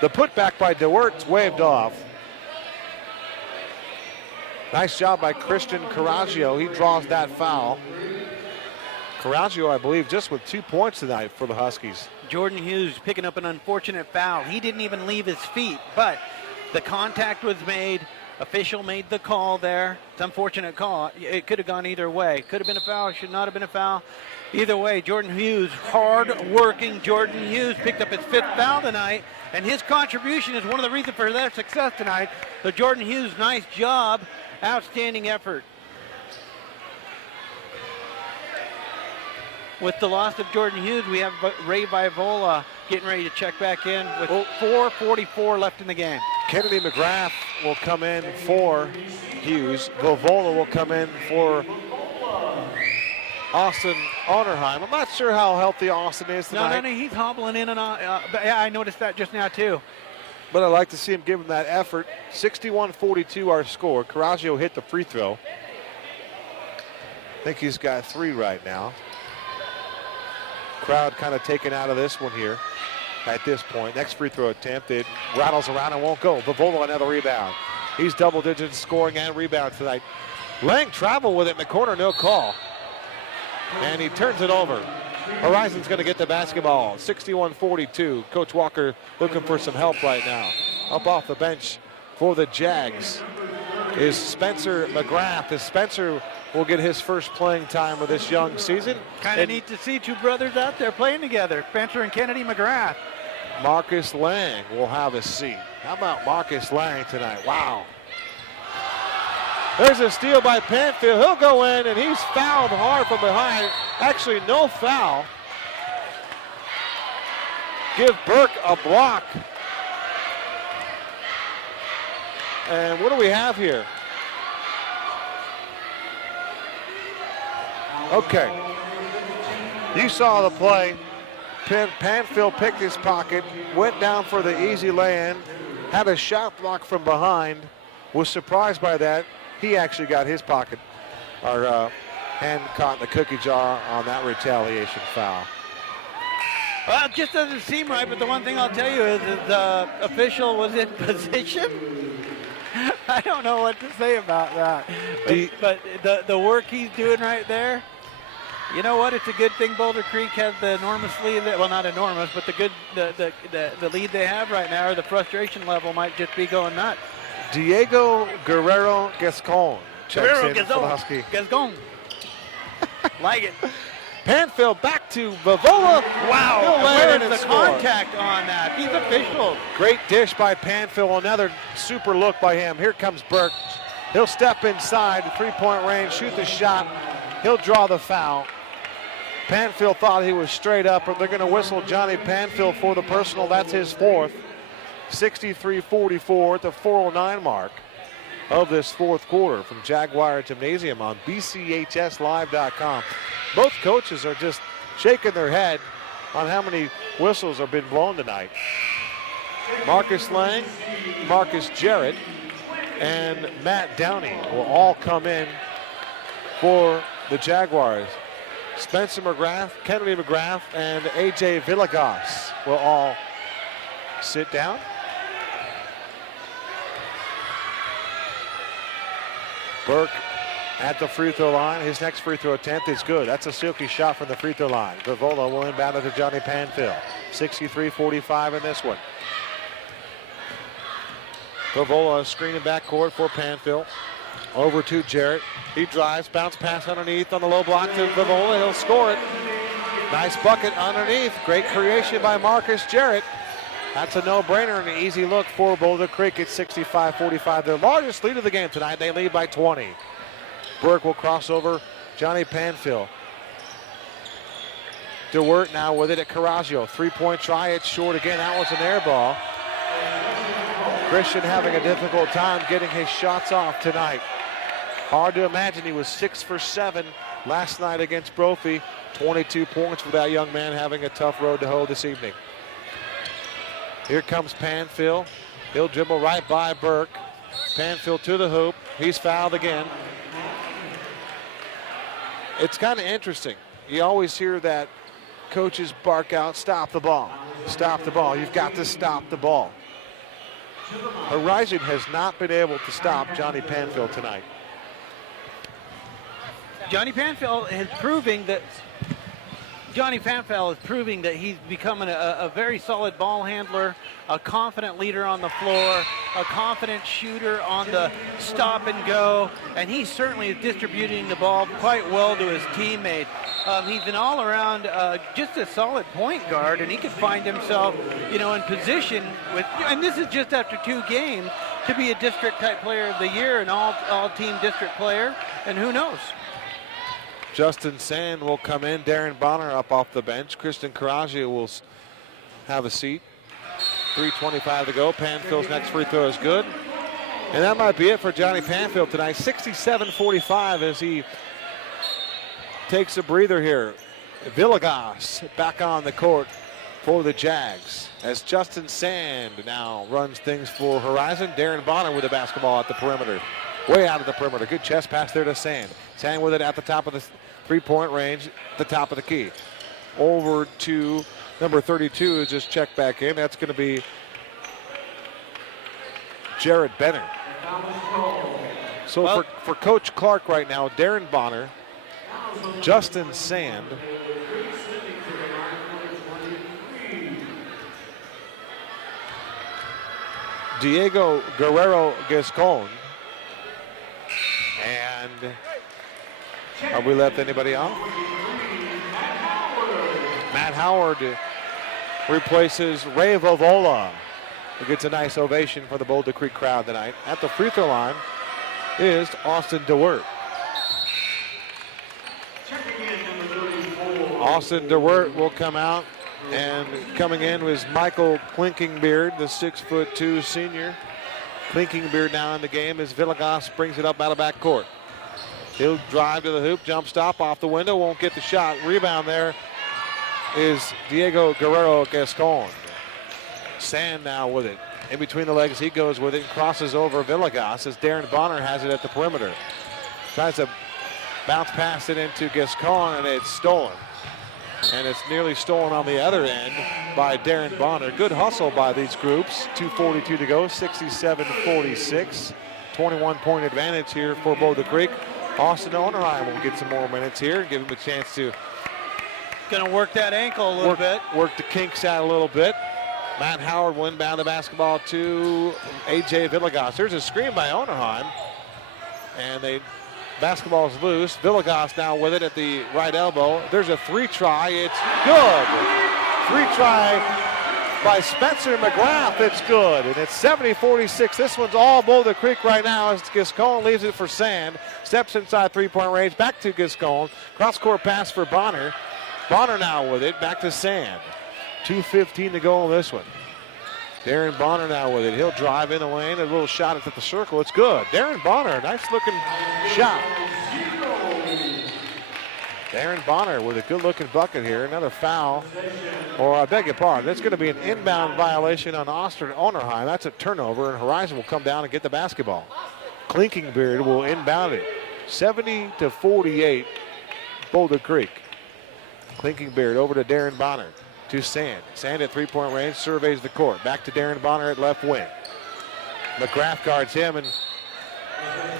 The putback by DeWert's waved off. Nice job by Christian Carraggio. He draws that foul. Carraggio, I believe, just with 2 points tonight for the Huskies. Jordan Hughes picking up an unfortunate foul. He didn't even leave his feet, but the contact was made. Official made the call there. It's an unfortunate call. It could have gone either way. Could have been a foul, should not have been a foul. Either way, Jordan Hughes, hard-working Jordan Hughes, picked up his 5th foul tonight, and his contribution is one of the reasons for their success tonight. So Jordan Hughes, nice job, outstanding effort. With the loss of Jordan Hughes, we have Ray Vivola getting ready to check back in with 4:44 left in the game. Kennedy McGrath will come in for Hughes. Vivola will come in for Austin Onerheim. I'm not sure how healthy Austin is tonight. No, he's hobbling in and out. But yeah, I noticed that just now too. But I'd like to see him give him that effort. 61-42 our score. Caraggio hit the free throw. I think he's got 3 right now. Crowd kind of taken out of this one here at this point. Next free throw attempt, it rattles around and won't go. Vivola another rebound. He's double digits scoring and rebounds tonight. Lang travel with it in the corner, no call. And he turns it over. Horizon's going to get the basketball. 61-42. Coach Walker looking for some help right now. Up off the bench for the Jags is Spencer McGrath. As Spencer will get his first playing time of this young season. Kind of neat to see 2 brothers out there playing together, Spencer and Kennedy McGrath. Marcus Lang will have a seat. How about Marcus Lang tonight? Wow. There's a steal by Panfield. He'll go in, and he's fouled hard from behind. Actually, no foul. Give Burke a block. And what do we have here? Okay. You saw the play. Panfield picked his pocket, went down for the easy lay-in, had a shot block from behind, was surprised by that. He actually got his pocket, or hand caught in the cookie jar on that retaliation foul. Well, it just doesn't seem right, but the one thing I'll tell you is that the official was in position. I don't know what to say about that. But the work he's doing right there, you know what? It's a good thing Boulder Creek has the enormous lead. Well, not enormous, but the lead they have right now, or the frustration level might just be going nuts. Diego Guerrero Gascon checks in for the Husky. Gascon. Like it. Panfield back to Vivola. Wow. He'll lay Where's in and the score. contact on that? He's official. Great dish by Panfield. Another super look by him. Here comes Burke. He'll step inside, 3-point range, shoot the shot. He'll draw the foul. Panfield thought he was straight up, but they're going to whistle Johnny Panfield for the personal. That's his 4th. 63-44 at the 4:09 mark of this 4th quarter from Jaguar Gymnasium on BCHSLive.com. Both coaches are just shaking their head on how many whistles have been blown tonight. Marcus Lang, Marcus Jarrett, and Matt Downey will all come in for the Jaguars. Spencer McGrath, Kennedy McGrath, and AJ Villegas will all sit down. Burke at the free throw line. His next free throw attempt is good. That's a silky shot from the free throw line. Vivola will inbound it to Johnny Panfield. 63-45 in this one. Vivola screening backcourt for Panfield. Over to Jarrett. He drives, bounce pass underneath on the low block to Vivola. He'll score it. Nice bucket underneath. Great creation by Marcus Jarrett. That's a no-brainer and an easy look for Boulder Creek at 65-45. Their largest lead of the game tonight. They lead by 20. Burke will cross over Johnny Panfield. DeWert now with it at Caraggio. 3-point try. It's short again. That was an air ball. Christian having a difficult time getting his shots off tonight. Hard to imagine. He was 6 for 7 last night against Brophy. 22 points for that young man, having a tough road to hoe this evening. Here comes Panfield. He'll dribble right by Burke. Panfield to the hoop. He's fouled again. It's kind of interesting. You always hear that coaches bark out, stop the ball. Stop the ball. You've got to stop the ball. Horizon has not been able to stop Johnny Panfield tonight. Johnny Panfield is proving that Johnny Panfil is proving that he's becoming a very solid ball handler, a confident leader on the floor, a confident shooter on the stop and go, and he certainly is distributing the ball quite well to his teammate. He's an all-around, just a solid point guard, and he could find himself, in position with, and this is just after 2 games, to be a district-type player of the year, an all-team district player, and who knows? Justin Sand will come in. Darren Bonner up off the bench. Kristen Carraggia will have a seat. 3:25 to go. Panfil's next free throw is good. And that might be it for Johnny Panfil tonight. 67-45 as he takes a breather here. Villegas back on the court for the Jags as Justin Sand now runs things for Horizon. Darren Bonner with the basketball at the perimeter. Way out of the perimeter. Good chest pass there to Sand. Sand with it at the top of the three-point range, the top of the key. Over to number 32 is just checked back in. That's going to be Jared Benner. So for Coach Clark right now, Darren Bonner, Justin Sand, Diego Guerrero Gascon, and have we left anybody off? Matt Howard replaces Ray Vovola, who gets a nice ovation for the Boulder Creek crowd tonight. At the free throw line is Austin DeWert. Austin DeWert will come out, and coming in was Michael Klinkingbeard, the 6'2" senior. Klinkingbeard now in the game as Villegas brings it up out of backcourt. He'll drive to the hoop, jump stop off the window, won't get the shot. Rebound there is Diego Guerrero Gascon. Sand now with it. In between the legs, he goes with it and crosses over Villegas as Darren Bonner has it at the perimeter. Tries to bounce past it into Gascon, and it's stolen. And it's nearly stolen on the other end by Darren Bonner. Good hustle by these groups. 2:42 to go, 67-46. 21-point advantage here for Boulder Creek. Austin Onerheim will get some more minutes here and give him a chance to going to work that ankle a little bit. Work the kinks out a little bit. Matt Howard will inbound the basketball to A.J. Villegas. There's a screen by Onerheim. And basketball's loose. Villegas now with it at the right elbow. There's a 3-try. It's good. 3-try by Spencer McGrath. It's good. And it's 70-46. This one's all Boulder Creek right now as Gascon leaves it for Sand. Steps inside three-point range. Back to Gascon. Cross-court pass for Bonner. Bonner now with it. Back to Sand. 2:15 to go on this one. Darren Bonner now with it. He'll drive in the lane. A little shot at the circle. It's good. Darren Bonner, nice looking shot. Darren Bonner with a good looking bucket here. Another foul. Or I beg your pardon. That's going to be an inbound violation on Austin Onerheim. That's a turnover, and Horizon will come down and get the basketball. Klinkingbeard will inbound it. 70-48, Boulder Creek. Klinkingbeard over to Darren Bonner. To Sand. Sand at three-point range, surveys the court. Back to Darren Bonner at left wing. McGrath guards him, and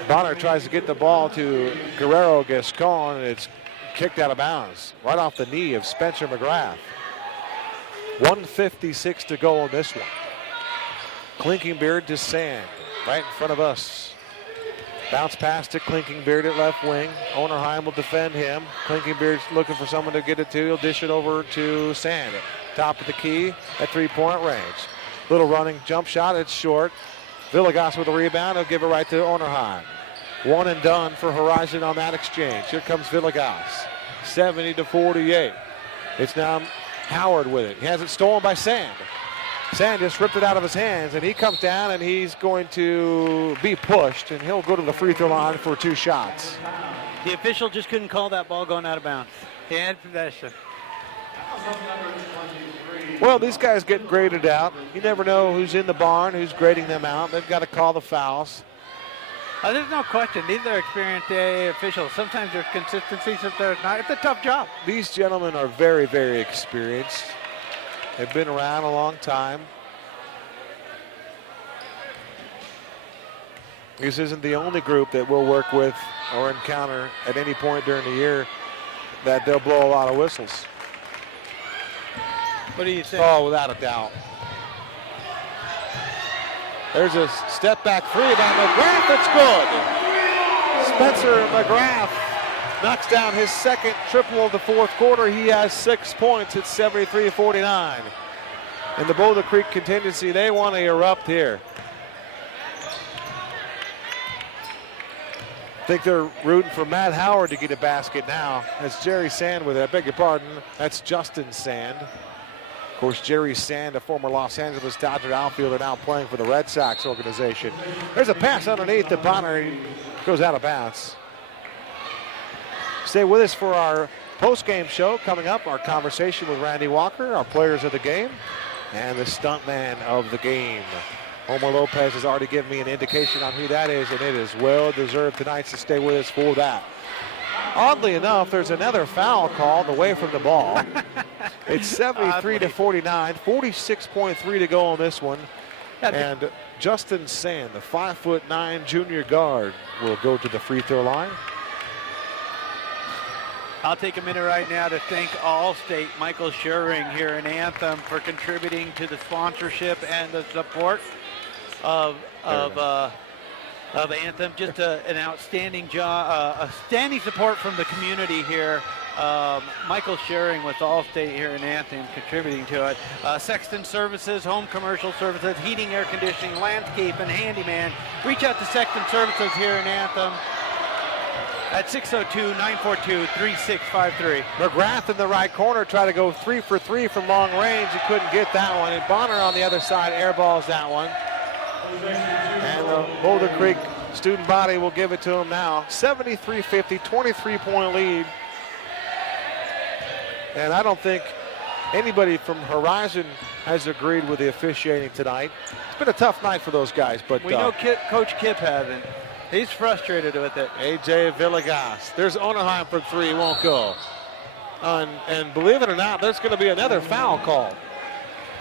Bonner tries to get the ball to Guerrero Gascon, and it's kicked out of bounds. Right off the knee of Spencer McGrath. 1:56 to go on this one. Klinkingbeard to Sand, right in front of us. Bounce pass to Klinkingbeard at left wing. Onerheim will defend him. Klinkingbeard's looking for someone to get it to. He'll dish it over to Sand. Top of the key at three-point range. Little running jump shot. It's short. Villegas with a rebound. He'll give it right to Onerheim. One and done for Horizon on that exchange. Here comes Villegas. 70-48. It's now Howard with it. He has it stolen by Sand. Sand just ripped it out of his hands, and he comes down, and he's going to be pushed, and he'll go to the free throw line for 2 shots. The official just couldn't call that ball going out of bounds. He had possession. Well, these guys get graded out. You never know who's in the barn, who's grading them out. They've got to call the fouls. There's no question. These are experienced AA officials. Sometimes there's consistency, sometimes not. It's a tough job. These gentlemen are very, very experienced. They've been around a long time. This isn't the only group that we'll work with or encounter at any point during the year that they'll blow a lot of whistles. What do you think? Oh, without a doubt. There's a step back three by McGrath. It's good. Spencer McGrath knocks down his second triple of the fourth quarter. He has 6 points. It's 73-49. And the Boulder Creek contingency, they want to erupt here. I think they're rooting for Matt Howard to get a basket now. That's Jerry Sand with it. I beg your pardon. That's Justin Sand. Of course, Jerry Sand, a former Los Angeles Dodger outfielder, now playing for the Red Sox organization. There's a pass underneath the Bonner. He goes out of bounds. Stay with us for our post-game show coming up. Our conversation with Randy Walker, our players of the game, and the stuntman of the game. Homer Lopez has already given me an indication on who that is, and it is well deserved tonight, so stay with us for that. Oddly enough, there's another foul called away from the ball. It's 73-49, 46.3 to go on this one. And Justin Sand, the 5'9" junior guard, will go to the free throw line. I'll take a minute right now to thank Allstate, Michael Schuring here in Anthem, for contributing to the sponsorship and the support of Anthem. Just an outstanding job, a standing support from the community here. Michael Schuring with Allstate here in Anthem contributing to it. Sexton Services, home commercial services, heating, air conditioning, landscape, and handyman. Reach out to Sexton Services here in Anthem at 602-942-3653. McGrath in the right corner tried to go 3 for 3 from long range. He couldn't get that one. And Bonner on the other side airballs that one. And the Boulder Creek student body will give it to him now. 73-50, 23-point lead. And I don't think anybody from Horizon has agreed with the officiating tonight. It's been a tough night for those guys. But we know Coach Kip hasn't. He's frustrated with it. A.J. Villegas. There's Onerheim for 3. Won't go. And believe it or not, there's going to be another foul call.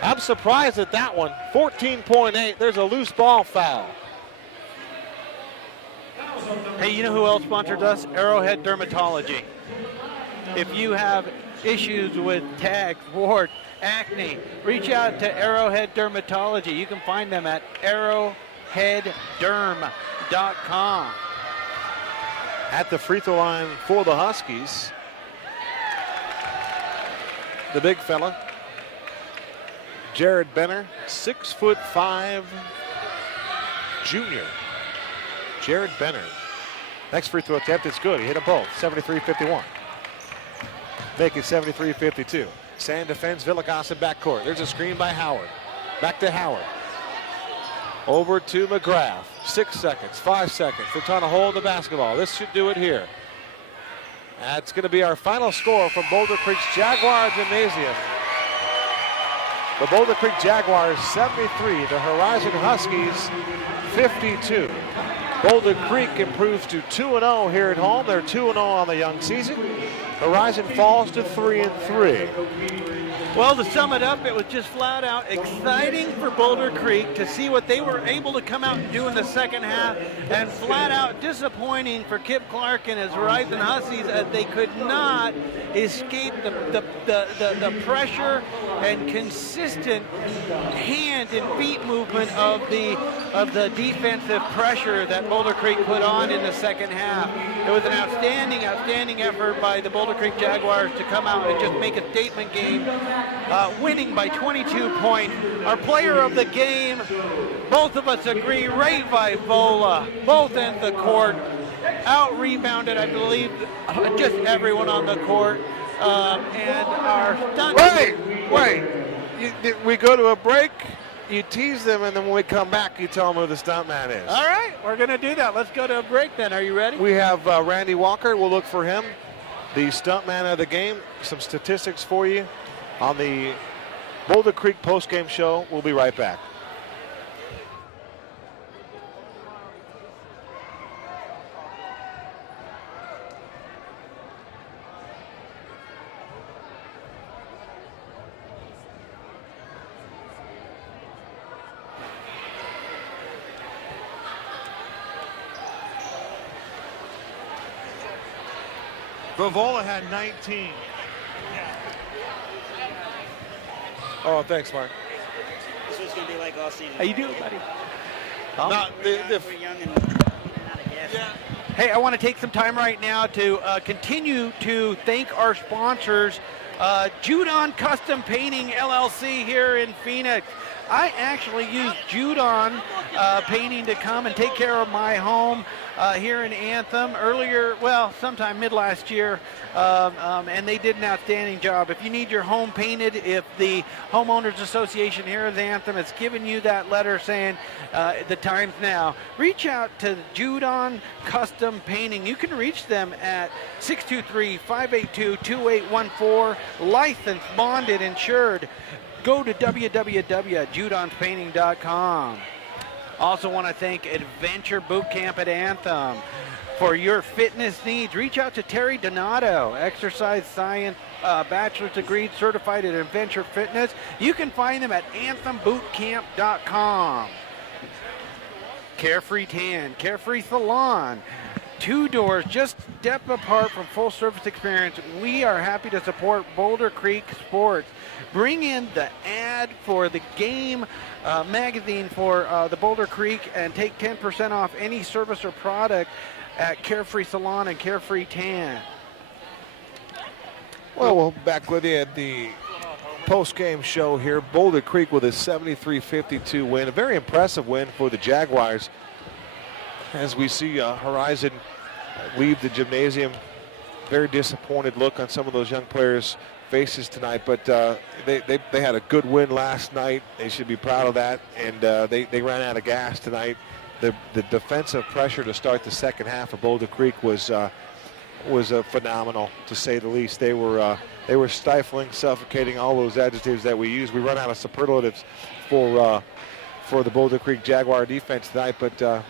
I'm surprised at that one. 14.8. There's a loose ball foul. Hey, you know who else sponsors us? Arrowhead Dermatology. If you have issues with tags, warts, acne, reach out to Arrowhead Dermatology. You can find them at arrowheadderm.com. At the free throw line for the Huskies, the big fella, Jared Benner, 6'5" junior. Jared Benner. Next free throw attempt is good. He hit them both. 73-51. Make it 73-52. Sand defends Villegas in backcourt. There's a screen by Howard. Back to Howard. Over to McGrath. 6 seconds, 5 seconds. They're trying to hold the basketball. This should do it here. That's going to be our final score from Boulder Creek's Jaguar Gymnasium. The Boulder Creek Jaguars 73, the Horizon Huskies 52. Boulder Creek improves to 2-0 here at home. They're 2-0 on the young season. Horizon falls to 3-3. Well, to sum it up, it was just flat out exciting for Boulder Creek to see what they were able to come out and do in the second half, and flat out disappointing for Kip Clark and his Horizon Huskies as they could not escape the pressure and consistent hand and feet movement of the defensive pressure that Boulder Creek put on in the second half. It was an outstanding effort by the Boulder Creek Jaguars to come out and just make a statement game, winning by 22 points. Our player of the game, both of us agree, Ray Vivola, both ends of the court, out-rebounded, I believe, just everyone on the court. And our stunt... Wait. We go to a break, you tease them, and then when we come back, you tell them who the stuntman is. All right, we're going to do that. Let's go to a break then. Are you ready? We have Randy Walker. We'll look for him, the stuntman of the game. Some statistics for you on the Boulder Creek postgame show. We'll be right back. Vivola had 19. Oh, thanks, Mark. This was going to be like all season. How you doing, buddy? Oh. No, We're young and not a guess. yeah. Hey, I want to take some time right now to continue to thank our sponsors, Judon Custom Painting LLC here in Phoenix. I actually use Judon Painting to come and take care of my home here in Anthem sometime mid last year, and they did an outstanding job. If you need your home painted, if the Homeowners Association here at Anthem has given you that letter saying the time's now, reach out to Judon Custom Painting. You can reach them at 623-582-2814, licensed, bonded, insured. Go to www.judonspainting.com. Also want to thank Adventure Boot Camp at Anthem. For your fitness needs, reach out to Terry Donato, exercise science, bachelor's degree certified in adventure fitness. You can find them at anthembootcamp.com. Carefree Tan, Carefree Salon. 2 doors, just step apart from full service experience. We are happy to support Boulder Creek Sports. Bring in the ad for the game magazine for the Boulder Creek and take 10% off any service or product at Carefree Salon and Carefree Tan. Well, we're back with you at the post-game show here. Boulder Creek with a 73-52 win. A very impressive win for the Jaguars. As we see Horizon leave the gymnasium, very disappointed look on some of those young players' faces tonight, but they had a good win last night. They should be proud of that, and they ran out of gas tonight. The defensive pressure to start the second half of Boulder Creek was phenomenal, to say the least. They were stifling, suffocating, all those adjectives that we use. We run out of superlatives for the Boulder Creek Jaguar defense tonight, but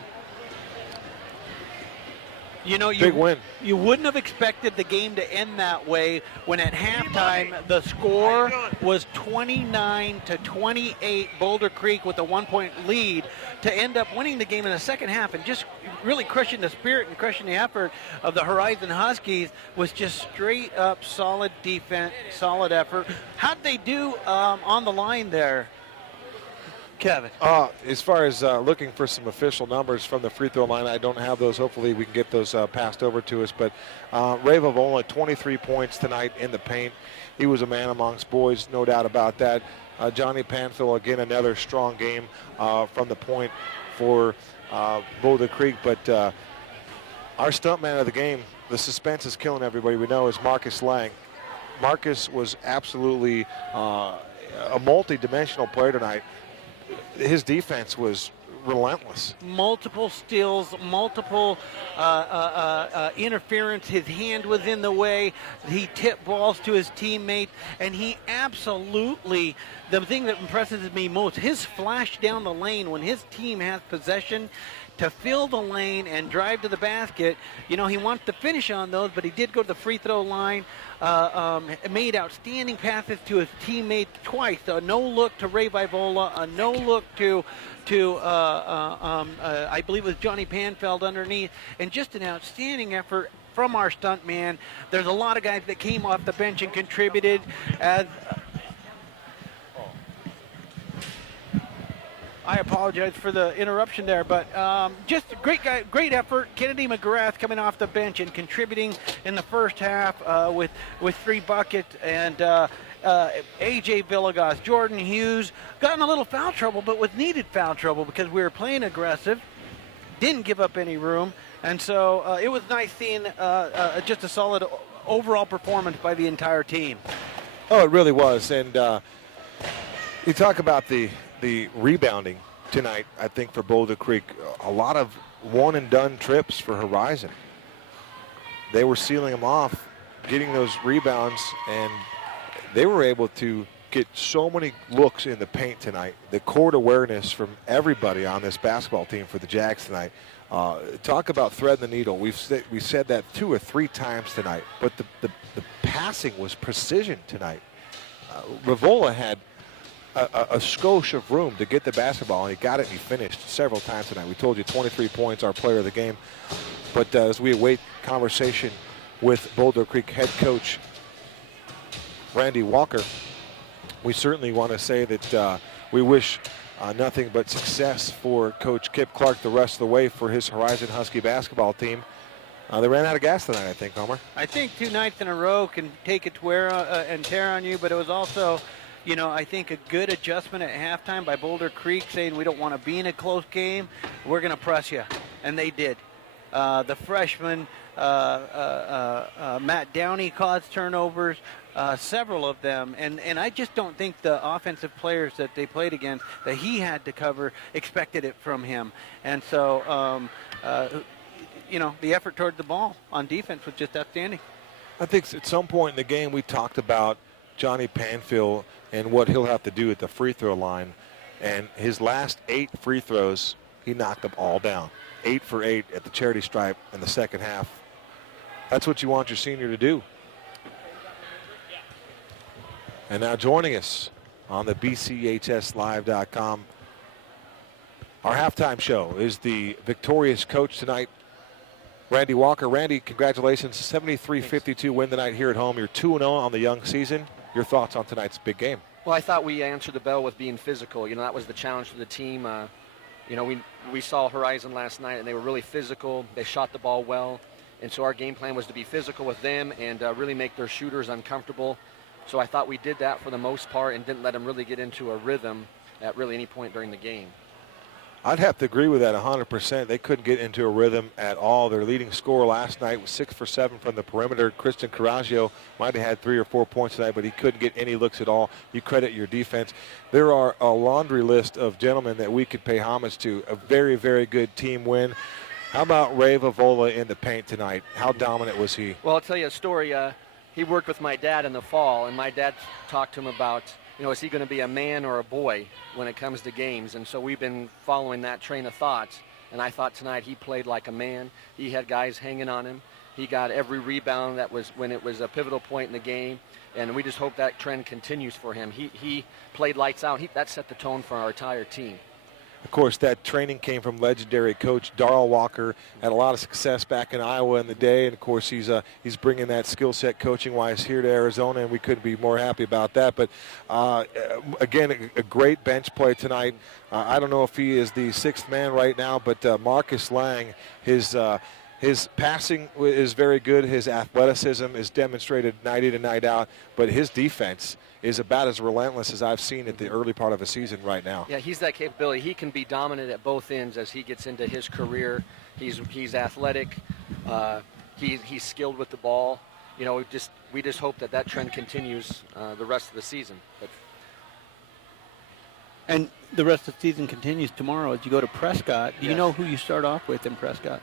big win. You wouldn't have expected the game to end that way when at halftime the score was 29-28, Boulder Creek with a 1-point lead, to end up winning the game in the second half and just really crushing the spirit and crushing the effort of the Horizon Huskies was just straight up solid defense, solid effort. How'd they do on the line there, Kevin? As far as looking for some official numbers from the free throw line, I don't have those. Hopefully we can get those passed over to us. But Ray Vavola, 23 points tonight in the paint. He was a man amongst boys, no doubt about that. Johnny Panfill, again, another strong game from the point for Boulder Creek. But our stuntman of the game, the suspense is killing everybody we know, is Marcus Lang. Marcus was absolutely a multi-dimensional player tonight. His defense was relentless. Multiple steals, multiple interference. His hand was in the way. He tipped balls to his teammate, and he absolutely, the thing that impresses me most, his flash down the lane when his team has possession to fill the lane and drive to the basket. He wants to finish on those, but he did go to the free throw line, made outstanding passes to his teammate twice. A no-look to Ray Vavola, a no-look to I believe it was Johnny Panfeld underneath, and just an outstanding effort from our stunt man. There's a lot of guys that came off the bench and contributed as I apologize for the interruption there, but just a great effort. Kennedy McGrath coming off the bench and contributing in the first half with 3 buckets, and A.J. Villegas, Jordan Hughes got in a little foul trouble, but with needed foul trouble because we were playing aggressive, didn't give up any room, and so it was nice seeing just a solid overall performance by the entire team. Oh, it really was, and you talk about the rebounding tonight. I think for Boulder Creek, a lot of one-and-done trips for Horizon. They were sealing them off, getting those rebounds, and they were able to get so many looks in the paint tonight. The court awareness from everybody on this basketball team for the Jags tonight. Talk about threading the needle. We said that 2 or 3 times tonight, but the passing was precision tonight. Ravola had a skosh of room to get the basketball, and he got it and he finished several times tonight. We told you 23 points, our player of the game. But as we await conversation with Boulder Creek head coach Randy Walker, we certainly want to say that we wish nothing but success for Coach Kip Clark the rest of the way for his Horizon Husky basketball team. They ran out of gas tonight, I think, Homer. I think 2 nights in a row can take it to wear and tear on you, but it was also, you know, I think a good adjustment at halftime by Boulder Creek saying we don't want to be in a close game. We're going to press you, and they did. The freshman, Matt Downey, caused turnovers, several of them, and I just don't think the offensive players that they played against that he had to cover expected it from him. And so, you know, the effort toward the ball on defense was just outstanding. I think at some point in the game we talked about Johnny Panfill and what he'll have to do at the free throw line. And his last 8 free throws, he knocked them all down. 8 for 8 at the charity stripe in the second half. That's what you want your senior to do. And now joining us on the BCHSLive.com, our halftime show is the victorious coach tonight, Randy Walker. Randy, congratulations. 73-52 win tonight here at home. You're 2-0 on the young season. Your thoughts on tonight's big game? Well, I thought we answered the bell with being physical. You know, that was the challenge for the team. You know, we saw Horizon last night, and they were really physical. They shot the ball well. And so our game plan was to be physical with them and really make their shooters uncomfortable. So I thought we did that for the most part and didn't let them really get into a rhythm at really any point during the game. I'd have to agree with that 100%. They couldn't get into a rhythm at all. Their leading scorer last night was 6 for 7 from the perimeter. Christian Coraggio might have had 3 or 4 points tonight, but he couldn't get any looks at all. You credit your defense. There are a laundry list of gentlemen that we could pay homage to. A very, very good team win. How about Ray Vavola in the paint tonight? How dominant was he? Well, I'll tell you a story. He worked with my dad in the fall, and my dad talked to him about, you know, is he going to be a man or a boy when it comes to games? And so we've been following that train of thought. And I thought tonight he played like a man. He had guys hanging on him. He got every rebound that was when it was a pivotal point in the game. And we just hope that trend continues for him. He played lights out. That set the tone for our entire team. Of course, that training came from legendary coach Darrell Walker. Had a lot of success back in Iowa in the day, and of course he's bringing that skill set coaching-wise here to Arizona, and we couldn't be more happy about that. But again, a great bench play tonight. I don't know if he is the 6th man right now, but Marcus Lang, his passing is very good. His athleticism is demonstrated night in and night out, but his defense is about as relentless as I've seen at the early part of a season right now. Yeah, he's that capability. He can be dominant at both ends as he gets into his career. He's athletic. He's skilled with the ball. You know, we just hope that trend continues the rest of the season. And the rest of the season continues tomorrow as you go to Prescott. Do you Yes. know who you start off with in Prescott?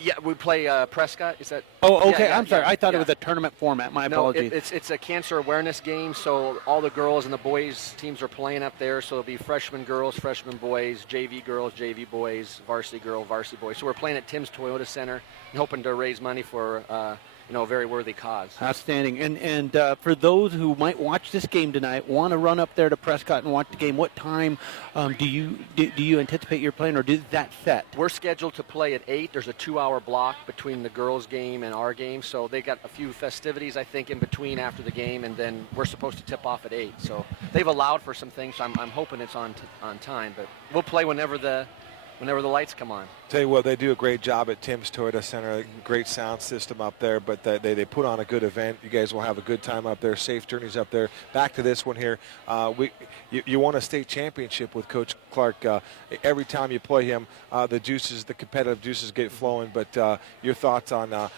Yeah, we play Prescott. Is that? Oh, okay. Yeah, I'm sorry. I thought it yeah. was a tournament format. My No, apologies. it's a cancer awareness game, so all the girls and the boys teams are playing up there. So it'll be freshman girls, freshman boys, JV girls, JV boys, varsity girl, varsity boys. So we're playing at Tim's Toyota Center and hoping to raise money for a very worthy cause. Outstanding. And for those who might watch this game tonight, want to run up there to Prescott and watch the game, what time do you anticipate you're playing, or is that set? We're scheduled to play at 8. There's a 2-hour block between the girls' game and our game, so they got a few festivities, I think, in between after the game, and then we're supposed to tip off at 8. So they've allowed for some things, so I'm hoping it's on time. But we'll play whenever the lights come on. Tell you what, they do a great job at Tim's Toyota Center. Great sound system up there, but they put on a good event. You guys will have a good time up there. Safe journeys up there. Back to this one here. You won a state championship with Coach Clark. Every time you play him, the competitive juices get flowing. But your thoughts on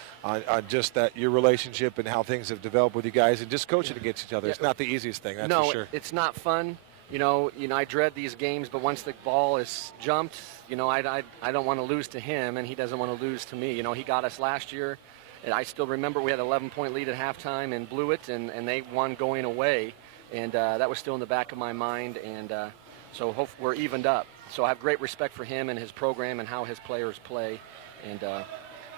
just that, your relationship and how things have developed with you guys and just coaching against each other. It's not the easiest thing, that's for sure. No, it's not fun. You know, I dread these games, but once the ball is jumped, I don't want to lose to him, and he doesn't want to lose to me. You know, he got us last year, and I still remember we had an 11-point lead at halftime and blew it, and they won going away, and that was still in the back of my mind, and so we're evened up. So I have great respect for him and his program and how his players play, and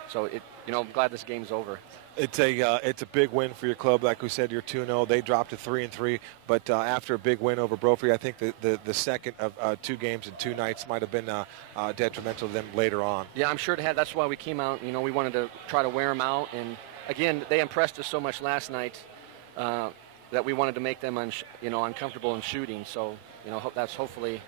so I'm glad this game's over. It's a big win for your club. Like we said, you're 2-0. They dropped to 3-3. But after a big win over Brophy, I think the second of 2 games in 2 nights might have been detrimental to them later on. Yeah, I'm sure it had. That's why we came out. We wanted to try to wear them out. And again, they impressed us so much last night. that we wanted to make them uncomfortable in shooting. So that's hopefully,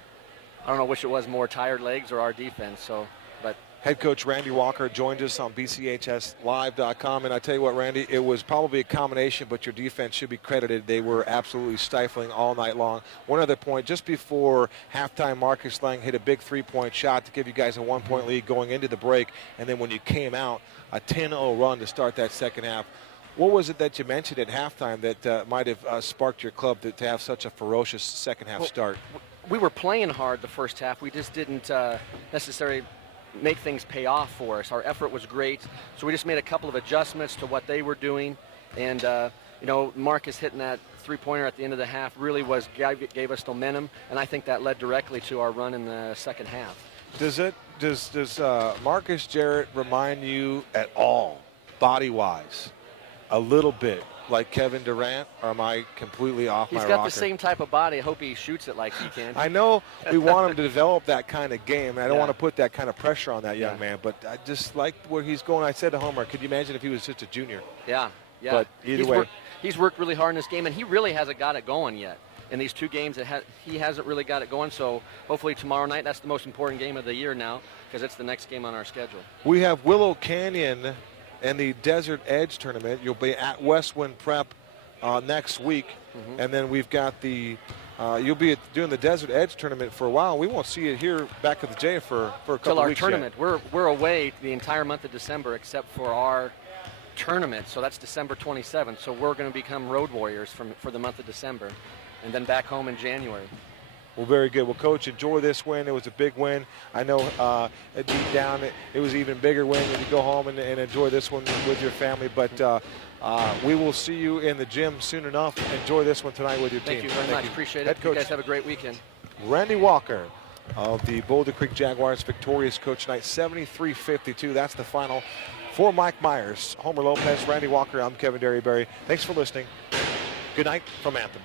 I don't know which it was more, tired legs or our defense. So, but. Head coach Randy Walker joins us on BCHSLive.com. And I tell you what, Randy, it was probably a combination, but your defense should be credited. They were absolutely stifling all night long. One other point, just before halftime, Marcus Lang hit a big three-point shot to give you guys a 1-point lead going into the break. And then when you came out, a 10-0 run to start that second half. What was it that you mentioned at halftime that might have sparked your club to have such a ferocious second half start? We were playing hard the first half. We just didn't necessarily make things pay off for us. Our effort was great, so we just made a couple of adjustments to what they were doing. And Marcus hitting that three-pointer at the end of the half really gave us momentum, and I think that led directly to our run in the second half. Does Marcus Jarrett remind you at all, body-wise, a little bit like Kevin Durant, or am I completely off my rocker? He's got the same type of body. I hope he shoots it like he can. I know we want him to develop that kind of game. I don't want to put that kind of pressure on that young man, but I just like where he's going. I said to Homer, could you imagine if he was just a junior? Yeah. But either way. He's worked really hard in this game, and he really hasn't got it going yet. In these two games, he hasn't really got it going, so hopefully tomorrow night, that's the most important game of the year now, because it's the next game on our schedule. We have Willow Canyon and the Desert Edge tournament. You'll be at Westwind Prep next week, and then we've got you'll be doing the Desert Edge tournament for a while. We won't see it here back at the J for a couple Till our weeks tournament. Yet. We're away the entire month of December except for our tournament, so that's December 27th. So we're going to become road warriors for the month of December, and then back home in January. Well, very good. Well, Coach, enjoy this win. It was a big win. I know deep down it was an even bigger win when you go home and enjoy this one with your family. But we will see you in the gym soon enough. Enjoy this one tonight with your team. Thank you very much. Appreciate it. You guys have a great weekend. Randy Walker of the Boulder Creek Jaguars, victorious coach tonight, 73-52. That's the final. For Mike Myers, Homer Lopez, Randy Walker, I'm Kevin Derryberry. Thanks for listening. Good night from Anthem.